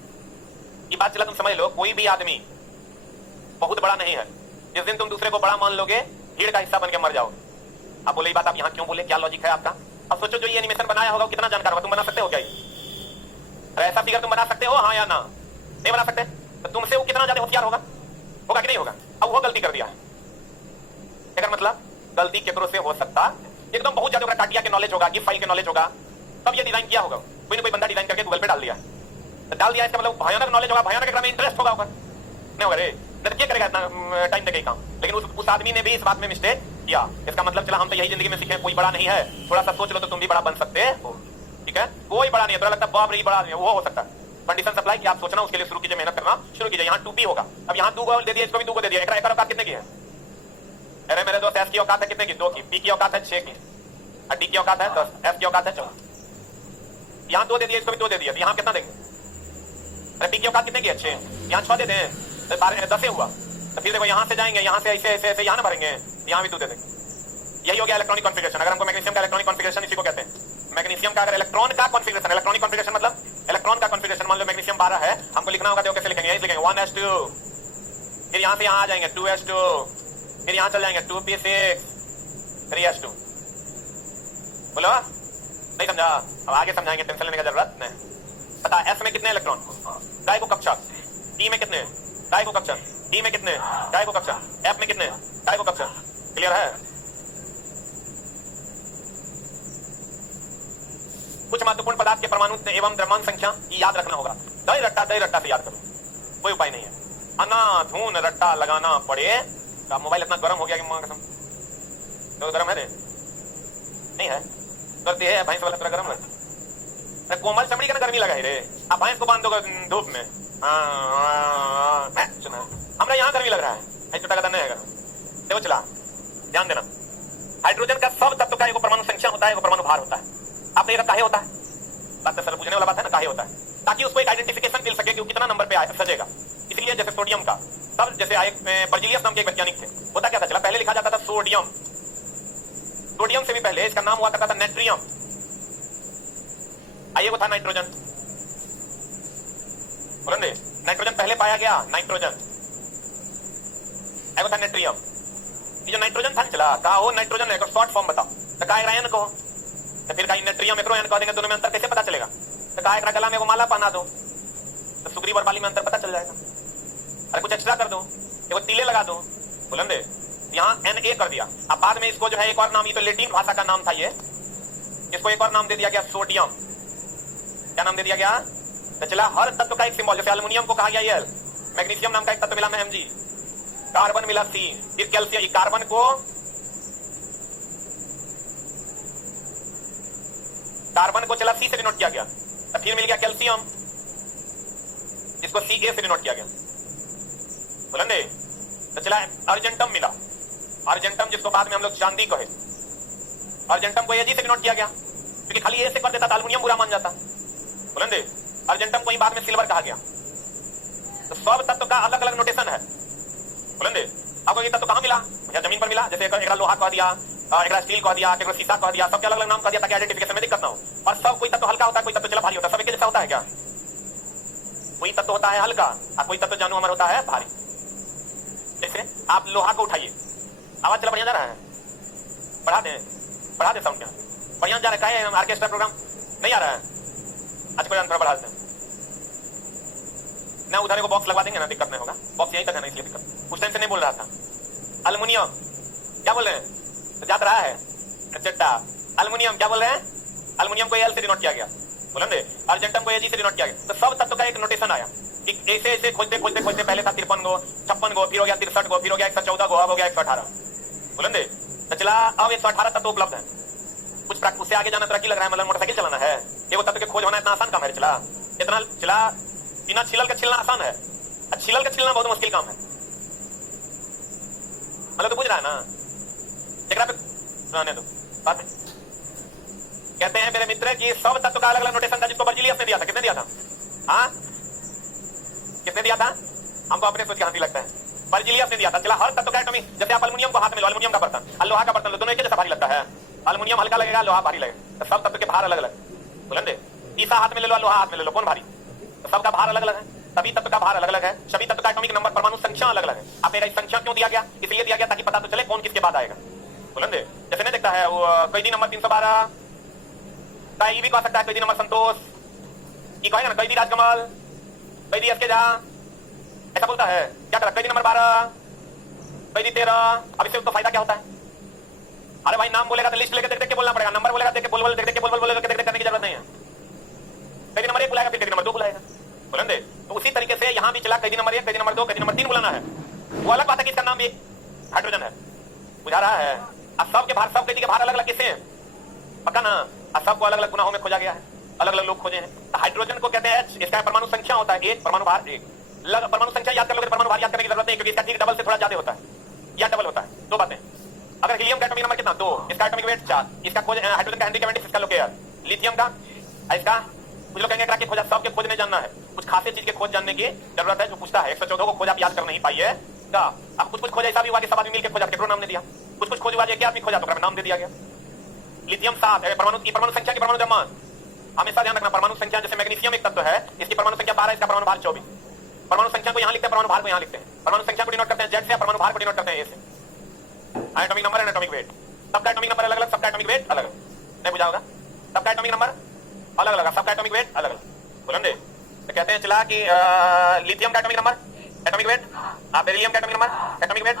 ये बात चला तुम समझ लो, कोई भी आदमी बहुत बड़ा नहीं है। जिस दिन तुम दूसरे को बड़ा मान लोगे भीड़ का हिस्सा बन के मर जाओगे। अब बोले बात आप यहाँ क्यों बोले, क्या लॉजिक है आपका? अब सोचो जो ये एनिमेशन बनाया होगा कितना जानकार होगा। तुम बना सकते हो क्या ऐसा फिगर? तुम बना सकते हो हाँ या ना? नहीं बना सकते। तो तुमसे वो कितना ज्यादा होशियार होगा कि नहीं होगा? अब वो गलती कर दिया है। अगर मतलब गलती केकरो से हो सकता एकदम बहुत ज्यादा टाटिया के नॉलेज होगा, गिफ फाइल के नॉलेज होगा, तब ये डिजाइन किया होगा। कोई ना कोई बंदा डिजाइन करके गूगल पे डाल दिया, तो डाल दिया इसका मतलब भयानक नॉलेज होगा, भयानक में इंटरेस्ट होगा नहीं होगा रे, क्या करेगा इतना टाइम तक काम। लेकिन उस आदमी ने भी इस बात में मिस्टेक किया। इसका मतलब चला हम तो यही जिंदगी में सीखे कोई बड़ा नहीं है, थोड़ा सा सोच लो तो तुम भी बड़ा बन सकते हो। ठीक है, कोई बड़ा नहीं है, तो लगता है बाप रे बड़ा नहीं है, वो हो सकता है। कंडीशन सप्लाई की आप सोचना, उसके लिए शुरू कीजिए, मेहनत करना शुरू कीजिए। यहाँ 2p होगा, अब यहाँ 2 को दे दिया, इसको भी 2 को दे दिया। एक औकात कितने की है? अरे मेरे दोस्त एस की औकात है कितने की? 2 की। पी की औकात है 6 की, और डी की औकात है 10, एफ की औकात है 14। यहाँ 2 दे दिया, इसको भी 2 दे दिया, तो यहाँ कितना देंगे? अरे पी की औकात कितने की है? 6, यहाँ 6 दे दें तो 10 हुआ। तो फिर देखो यहाँ से जाएंगे, यहाँ से ऐसे ऐसे ऐसे यहाँ ना भरेंगे, यहाँ भी 2 दे देंगे। यही हो गया इलेक्ट्रॉनिक कॉन्फ़िगरेशन। अगर हमको मैग्नीशियम का इलेक्ट्रॉनिक कॉन्फ़िगरेशन इसी को कहते हैं। मैग्नीशियम का अगर इलेक्ट्रॉन का कॉन्फ़िगरेशन, इलेक्ट्रॉनिक कॉन्फ़िगरेशन मतलब इलेक्ट्रॉन का कॉन्फ़िगरेशन। मान लो मैग्नीशियम 12 है, हमको लिखना होगा, देखो कैसे लिखेंगे, यही लिखेंगे 1s2, फिर यहाँ से यहाँ आ जाएंगे 2s2, फिर यहाँ चल जाएंगे 2p6, 3s2। बोलो नहीं समझा? अब आगे समझाएंगे, टेंशन लेने की जरूरत नहीं। पता एस में कितने इलेक्ट्रॉन? डाइको कक्षा। डी में कितने? डाइको कक्षा। डी में कितने? डाइको कक्षा। एफ में कितने? डाइको कक्षा। क्लियर है? कुछ महत्वपूर्ण पदार्थ के परमाणु एवं द्रव्यमान संख्या याद रखना होगा। दही रट्टा से याद करो, कोई उपाय नहीं है। अनाधून रट्टा लगाना पड़ेगा। मोबाइल इतना गर्म हो गया कि मां कसम, तो गर्म है रे? नहीं है, करती है भैंस वाला, गर्म है। अरे कोमल चमड़ी का ना गर्मी लगा है रे। आप भैंस को बांध दोगे धूप में, हमरा यहाँ गर्मी लग रहा है, छोटा कदम नहीं है गर्म। देखो चला ध्यान देना, हाइड्रोजन का सब तत्व का एक परमाणु संख्या होता है, एक परमाणु भार होता है। आप देखिएगा काहे होता है, बात तो सर पूछने वाला बात है ना, काहे होता है? ताकि उसको एक आइडेंटिफिकेशन मिल सके कि वो कितना नंबर पे सजेगा। इसलिए जैसे सोडियम का सब, जैसे बर्जीलियस नाम के एक वैज्ञानिक थे, होता क्या था चला, पहले लिखा जाता था सोडियम, सोडियम से भी पहले इसका नाम हुआ करता था नेट्रियम। आइए वो था नाइट्रोजन, नाइट्रोजन पहले पाया गया, नाइट्रोजन था नेट्रियम। ये जो नाइट्रोजन था चला कहा वो नाइट्रोजन है, शॉर्ट फॉर्म बताओ, तो कहा आयन को, तो फिर कहीं नेट्रियम एक्रो आयन कह देंगे, दोनों में अंतर कैसे पता चलेगा? तो कहा गला में वो माला पहना दो, तो सुग्रीव और बाली में अंतर पता चल जाएगा। अरे कुछ एक्स्ट्रा कर दो, देखो तीले लगा दो, बुलंदे यहाँ Na कर दिया। अब बाद में इसको जो है एक और नाम, ये तो लेटिन भाषा का नाम था ये, इसको एक और नाम दे दिया गया सोडियम। क्या नाम दे दिया गया? तो चला हर तत्व का एक सिंबल, जैसे एल्युमिनियम को कहा गया एल, मैग्नीशियम नाम का एक तत्व मिला में Mg, कार्बन मिला C, फिर कैल्शियम, कार्बन को चला C से डिनोट किया गया, तो फिर मिल गया कैल्शियम, इसको Ca से डिनोट किया गया, बुलंदे। तो चला अर्जेंटम मिला, अर्जेंटम जिसको बाद में हम लोग चांदी कहे, अर्जेंटम को Ag से डिनोट किया गया, क्योंकि खाली ए से कर देता था एल्युमिनियम बुरा मान जाता, बुलंदे। अर्जेंटम को ही बाद में सिल्वर कहा गया। तो सब तत्व का अलग अलग नोटेशन है, बुलंदे। आपको ये तत्व कहां मिला? या जमीन पर मिला, जैसे एक लोहा कह दिया, एक स्टील कह दिया, एक शीशा कह दिया, सबके अलग अलग नाम कह दिया ताकि आइडेंटिफिकेशन में दिक्कत ना हो। और सब कोई तत्व हल्का होता है, कोई तत्व चला भारी होता है, सब एक जैसा होता है क्या? कोई तत्व होता है हल्का और कोई तत्व जानू अमर होता है भारी। जैसे आप लोहा को उठाइए, आवाज चला बढ़िया जा रहा है, बढ़ा दे साउंड, क्या बढ़िया जा रहा है? ऑर्केस्ट्रा प्रोग्राम नहीं आ रहा है? आज कोई अंतर बढ़ा दें ना, उधर को बॉक्स लगवा देंगे ना, दिक्कत नहीं होगा। बॉक्स यहीं तक है ना, इसलिए दिक्कत। उस टाइम से नहीं बोल रहा था। अल्युमिनियम क्या बोल रहे हैं? तो जात रहा है चट्टा। अल्युमिनियम क्या बोल रहे हैं? अल्युमिनियम को एल से डिनोट किया गया, बुलंदे। अर्जेंटम को Ag से डिनोट किया गया। तो सब तत्व का एक नोटेशन आया। ऐसे ऐसे खोजते पहले था 53 गो, 56 गो, फिर हो गया 63 गो, फिर हो गया 114 गो, अब हो गया 118, बुलंदे। तो चला अब 118 तत्व उपलब्ध है। कुछ उससे आगे जाना तरक्की लग रहा है, मतलब मोटरसाइकिल चलाना है, ये वो तत्व के खोज होना इतना आसान काम है? चला इतना चला बिना छिलल के छिलना आसान है, छिलल के छिलना बहुत मुश्किल काम है, मतलब तो बुझ रहा है ना? जगह पे रहने दो बात है। कहते हैं मेरे मित्र कि सब तत्व का अलग अलग नोटेशन था, जिसको बर्जिलियस ने दिया था। कितने दिया था? हाँ कितने दिया था? हमको अपने सोच के हंसी लगता है। बर्जिलियस ने दिया था। चला हर तत्व का एटॉमिक, जैसे आप एल्युमिनियम को हाथ में लो, एल्युमिनियम का बर्तन और लोहा का बर्तन लो, दोनों एक जैसा भारी लगता है। एल्युमिनियम हल्का लगेगा, लोहा भारी लगेगा। तो सब तत्व के भार अलग अलग, बुलंदे। शीशा हाथ में ले लो, लोहा हाथ में ले लो, कौन भारी? तो सबका भार अलग अलग है, सभी तत्व का भार अलग अलग है, सभी तत्व का एटॉमिक नंबर, परमाणु संख्या अलग अलग है। आप मेरा संख्या क्यों दिया गया? इसलिए दिया गया ताकि पता तो चले कौन किसके बाद आएगा, बुलंदे। जैसे नहीं देखता है वो कैदी नंबर 312, ये भी कह सकता है कैदी नंबर संतोष, ये कहेगा ना कैदी राजकमल, कैदी एस के झा, ऐसा बोलता है। क्या करा? कैदी नंबर 12, कैदी 13। अब इससे तो फायदा क्या होता है? अरे भाई नाम बोलेगा तो लिस्ट लेकर देख के बोलना पड़ेगा, नंबर बोलेगा देख के बोल देख के बोल करने की जरूरत नहीं है। कैदी नंबर 1 बुलाएगा, फिर कैदी नंबर 2 बुलाएगा, बुलंदे। तो उसी तरीके से यहाँ भी चला कैदी नंबर 1, कैदी नंबर 2, कैदी नंबर 3 बुलाना है। वो अलग बात है कि इसका नाम भी हाइड्रोजन है, बुझा रहा है। अब सबके भार, सब कैदी के भार अलग अलग किससे हैं? पता ना? अब सबको अलग अलग गुनाहों में खोजा गया है, अलग अलग लोग खोजे हैं। तो हाइड्रोजन को कहते हैं H, इसका परमाणु संख्या होता है 1, परमाणु भार 1। परमाणु संख्या याद कर लोगे, परमाणु भार याद करने की जरूरत नहीं, क्योंकि इसका ठीक डबल से थोड़ा ज्यादा होता है, या डबल होता है। दो बातें। अगर हीलियम का एटॉमिक नंबर कितना? 2, इसका एटॉमिक वेट 4, इसका खोज हाइड्रोजन का हेनरी केवेंडिश, इसका लोकेयर। लिथियम का इसका कुछ लोग कहेंगे के खोजा, सबके खोज नहीं जानना है, कुछ खासी चीज के खोज जानने की जरूरत है। जो पूछता है 114 को खोज आप याद कर नहीं पाइए, अब कुछ खोज ऐसा भी हुआ कि सब आदमी मिलकर खोजा, केकरो नाम ने दिया। कुछ खोज हुआ एक आदमी खोजा तो नाम दे दिया गया। लिथियम 7 है, परमाणु संख्या की परमाणु क्रमांक हमेशा ध्यान रखना। परमाणु संख्या जैसे मैग्नीशियम एक तत्व है, इसकी परमाणु संख्या 12, इसका परमाणु भार 24। परमाणु संख्या को यहाँ लिखते हैं, परमाणु भार को यहाँ लिखते हैं। परमाणु संख्या को डिनोट करते हैं Z से, परमाणु भार को डिनोट करते हैं A से। Atomic number and atomic weight, सबका एटॉमिक नंबर अलग अलग, सबका एटॉमिक वेट अलग अलग। नहीं बुझा होगा? सबका एटॉमिक नंबर अलग अलग, सबका एटॉमिक वेट अलग अलग, बुलंदे। तो कहते हैं चला कि लिथियम का atomic number, atomic weight, beryllium का atomic number, atomic weight,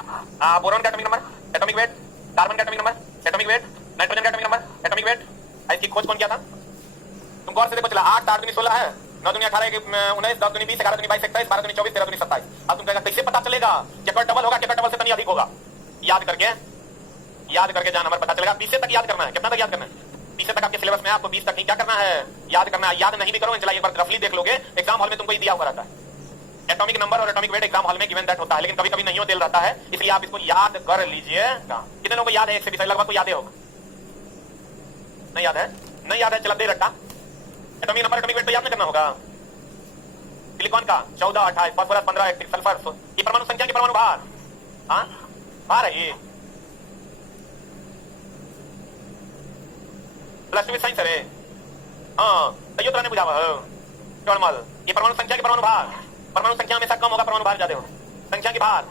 boron का atomic number, atomic weight, carbon का atomic number, atomic weight, nitrogen का एटॉमिक नंबर, एटॉमिक वेट। इसकी खोज कौन किया था? तुम गौर से देखो, चला 8, 8 दूनी 16 है, 9 दूनी 18, 19, 10 दूनी 20, 11 दूनी 22, 21, 12 दूनी 24, 13 दूनी 27। अब तुम कहेगा कैसे पता चलेगा? केकर डबल होगा, केकर डबल से तनी अधिक होगा। याद करके जान, हमारे पता चलेगा। 20 तक याद करना है। कितना तक याद करना है? 20 तक आपके सिलेबस में, आपको 20 तक नहीं क्या करना है? याद करना है। याद नहीं भी करोगे, चला एक बार रफली देख लोगे, एग्जाम हॉल में तुमको ये दिया हुआ रहता है। एटॉमिक नंबर और एटॉमिक वेट एग्जाम हॉल में गिवन दैट होता है, लेकिन कभी कभी नहीं हो दिल रहता है, इसलिए आप इसको याद कर लीजिए। कितने लोगों को याद है? 1 से 20 लगभग को याद होगा। नहीं याद है? नहीं याद है, चला दे रखा। एटॉमिक नंबर एटॉमिक वेट तो याद नहीं करना होगा। सिलिकॉन का 14, 28, फास्फोरस 15, एक्टिव सल्फर, ये परमाणु संख्या के परमाणु भार, हाँ भार है ये। प्लस 2 साइंस है, हाँ तैयो तरह ने बुझा नॉर्मल। ये परमाणु संख्या के परमाणु भार, परमाणु संख्या हमेशा कम होगा, परमाणु भार ज्यादा होगा। संख्या की भार,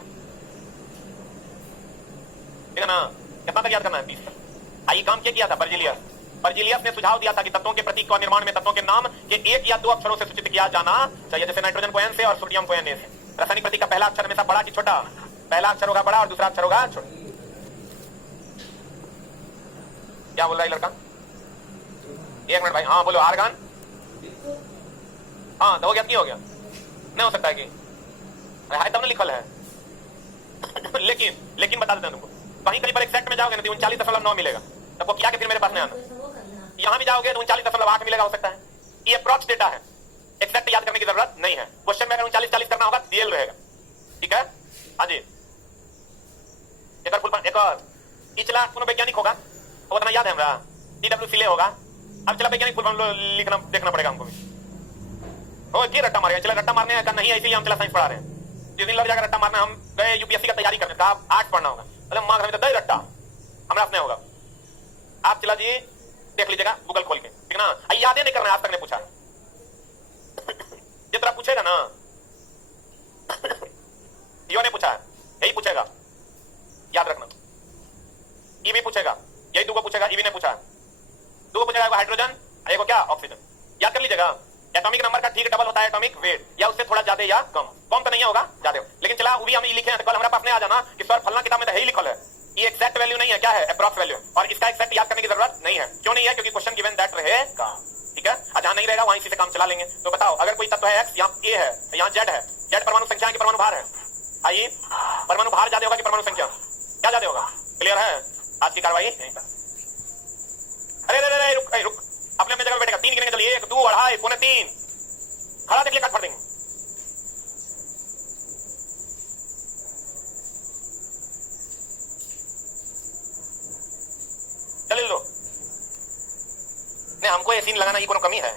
ठीक है ना? कितना तक याद करना है? 20 तक। ये काम क्या किया था बर्जिलियस? बर्जीलियस ने सुझाव दिया था कि तत्वों के प्रतीक का निर्माण में तत्वों के नाम के एक या दो अक्षरों से सूचित किया जाना चाहिए, जैसे नाइट्रोजन को एन से और सोडियम को Na से। रासायनिक प्रतीक का पहला अक्षर हमेशा बड़ा कि छोटा? पहला अक्षर होगा बड़ा और दूसरा अक्षर होगा छोटा। क्या बोल रहा है लड़का? एक मिनट भाई, हाँ बोलो। आर्गन, हाँ तो हो गया, क्यों हो गया? नहीं हो सकता है कि हाय तब ना लिखल है लेकिन बता देता हूं तुमको, कहीं कहीं पर एग्जैक्ट में जाओगे ना तो 39.9 मिलेगा, तब वो किया कि फिर मेरे पास नहीं आना। यहां भी जाओगे तो 39.8 मिलेगा, हो सकता है। ये अप्रॉक्स डेटा है, एग्जैक्ट याद करने की जरूरत नहीं है। क्वेश्चन में अगर 39-40 करना होगा डीएल रहेगा, ठीक है? हाँ जी। एक और फुल एक और इचला कोनो वैज्ञानिक होगा वो इतना याद है हमरा, टीडब्ल्यू सिले होगा। अब चला वैज्ञानिक फुल लिखना देखना पड़ेगा हमको भी। हो की रट्टा मारेगा, चला रट्टा मारने का नहीं है, इसीलिए हम चला साइंस पढ़ा रहे हैं। जिस दिन लग जाएगा रट्टा मारना, हम गए यूपीएससी का तैयारी करने, कहा आर्ट्स पढ़ना होगा, अरे माँ घर में तो दही रट्टा हमरा नहीं होगा। आप चला जी देख लीजिएगा गूगल खोल के, ठीक ना? याद नहीं करना, आज तक ने पूछा जिस तरह पूछेगा ना यो ने पूछा है, यही पूछेगा, याद रखना। ई भी पूछेगा, यही दो को पूछेगा। ई भी ने पूछा, दो पूछेगा, हाइड्रोजन, एक को क्या ऑक्सीजन। याद कर लीजिएगा। एटॉमिक नंबर का ठीक डबल होता है एटॉमिक वेट, या उससे थोड़ा ज्यादा या कम। कम तो नहीं होगा, ज्यादा हो। लेकिन चला वो भी हम लिखे हैं, तो कल हमारे पास नहीं आ जाना कि सर फलना किताब में तो यही लिखल है। ये एक्जैक्ट वैल्यू नहीं है, क्या है? Approx value. और इसका एक्जैक्ट याद करने की जरूरत नहीं है। क्यों नहीं है? क्योंकि क्वेश्चन गिवन दैट रहेगा, ठीक है? जहां नहीं रहेगा वहीं इसी से काम चला लेंगे। तो बताओ, अगर कोई तत्व है एक्स, यहाँ ए है, यहाँ जेड है। जेड परमाणु संख्या की परमाणु भार है। आइए, परमाणु भार ज्यादा होगा कि परमाणु संख्या? क्या ज्यादा होगा? क्लियर है? आज की कार्रवाई यहीं पर। अरे रुक रुक, अपने अपने जगह बैठेगा। 3 गिनेंगे, चलिए 1 2 2.5 पौने 3 खड़ा देख लिया, काट फट देंगे। चलिए लो, नहीं हमको ये सीन लगाना ये कोनो कमी है?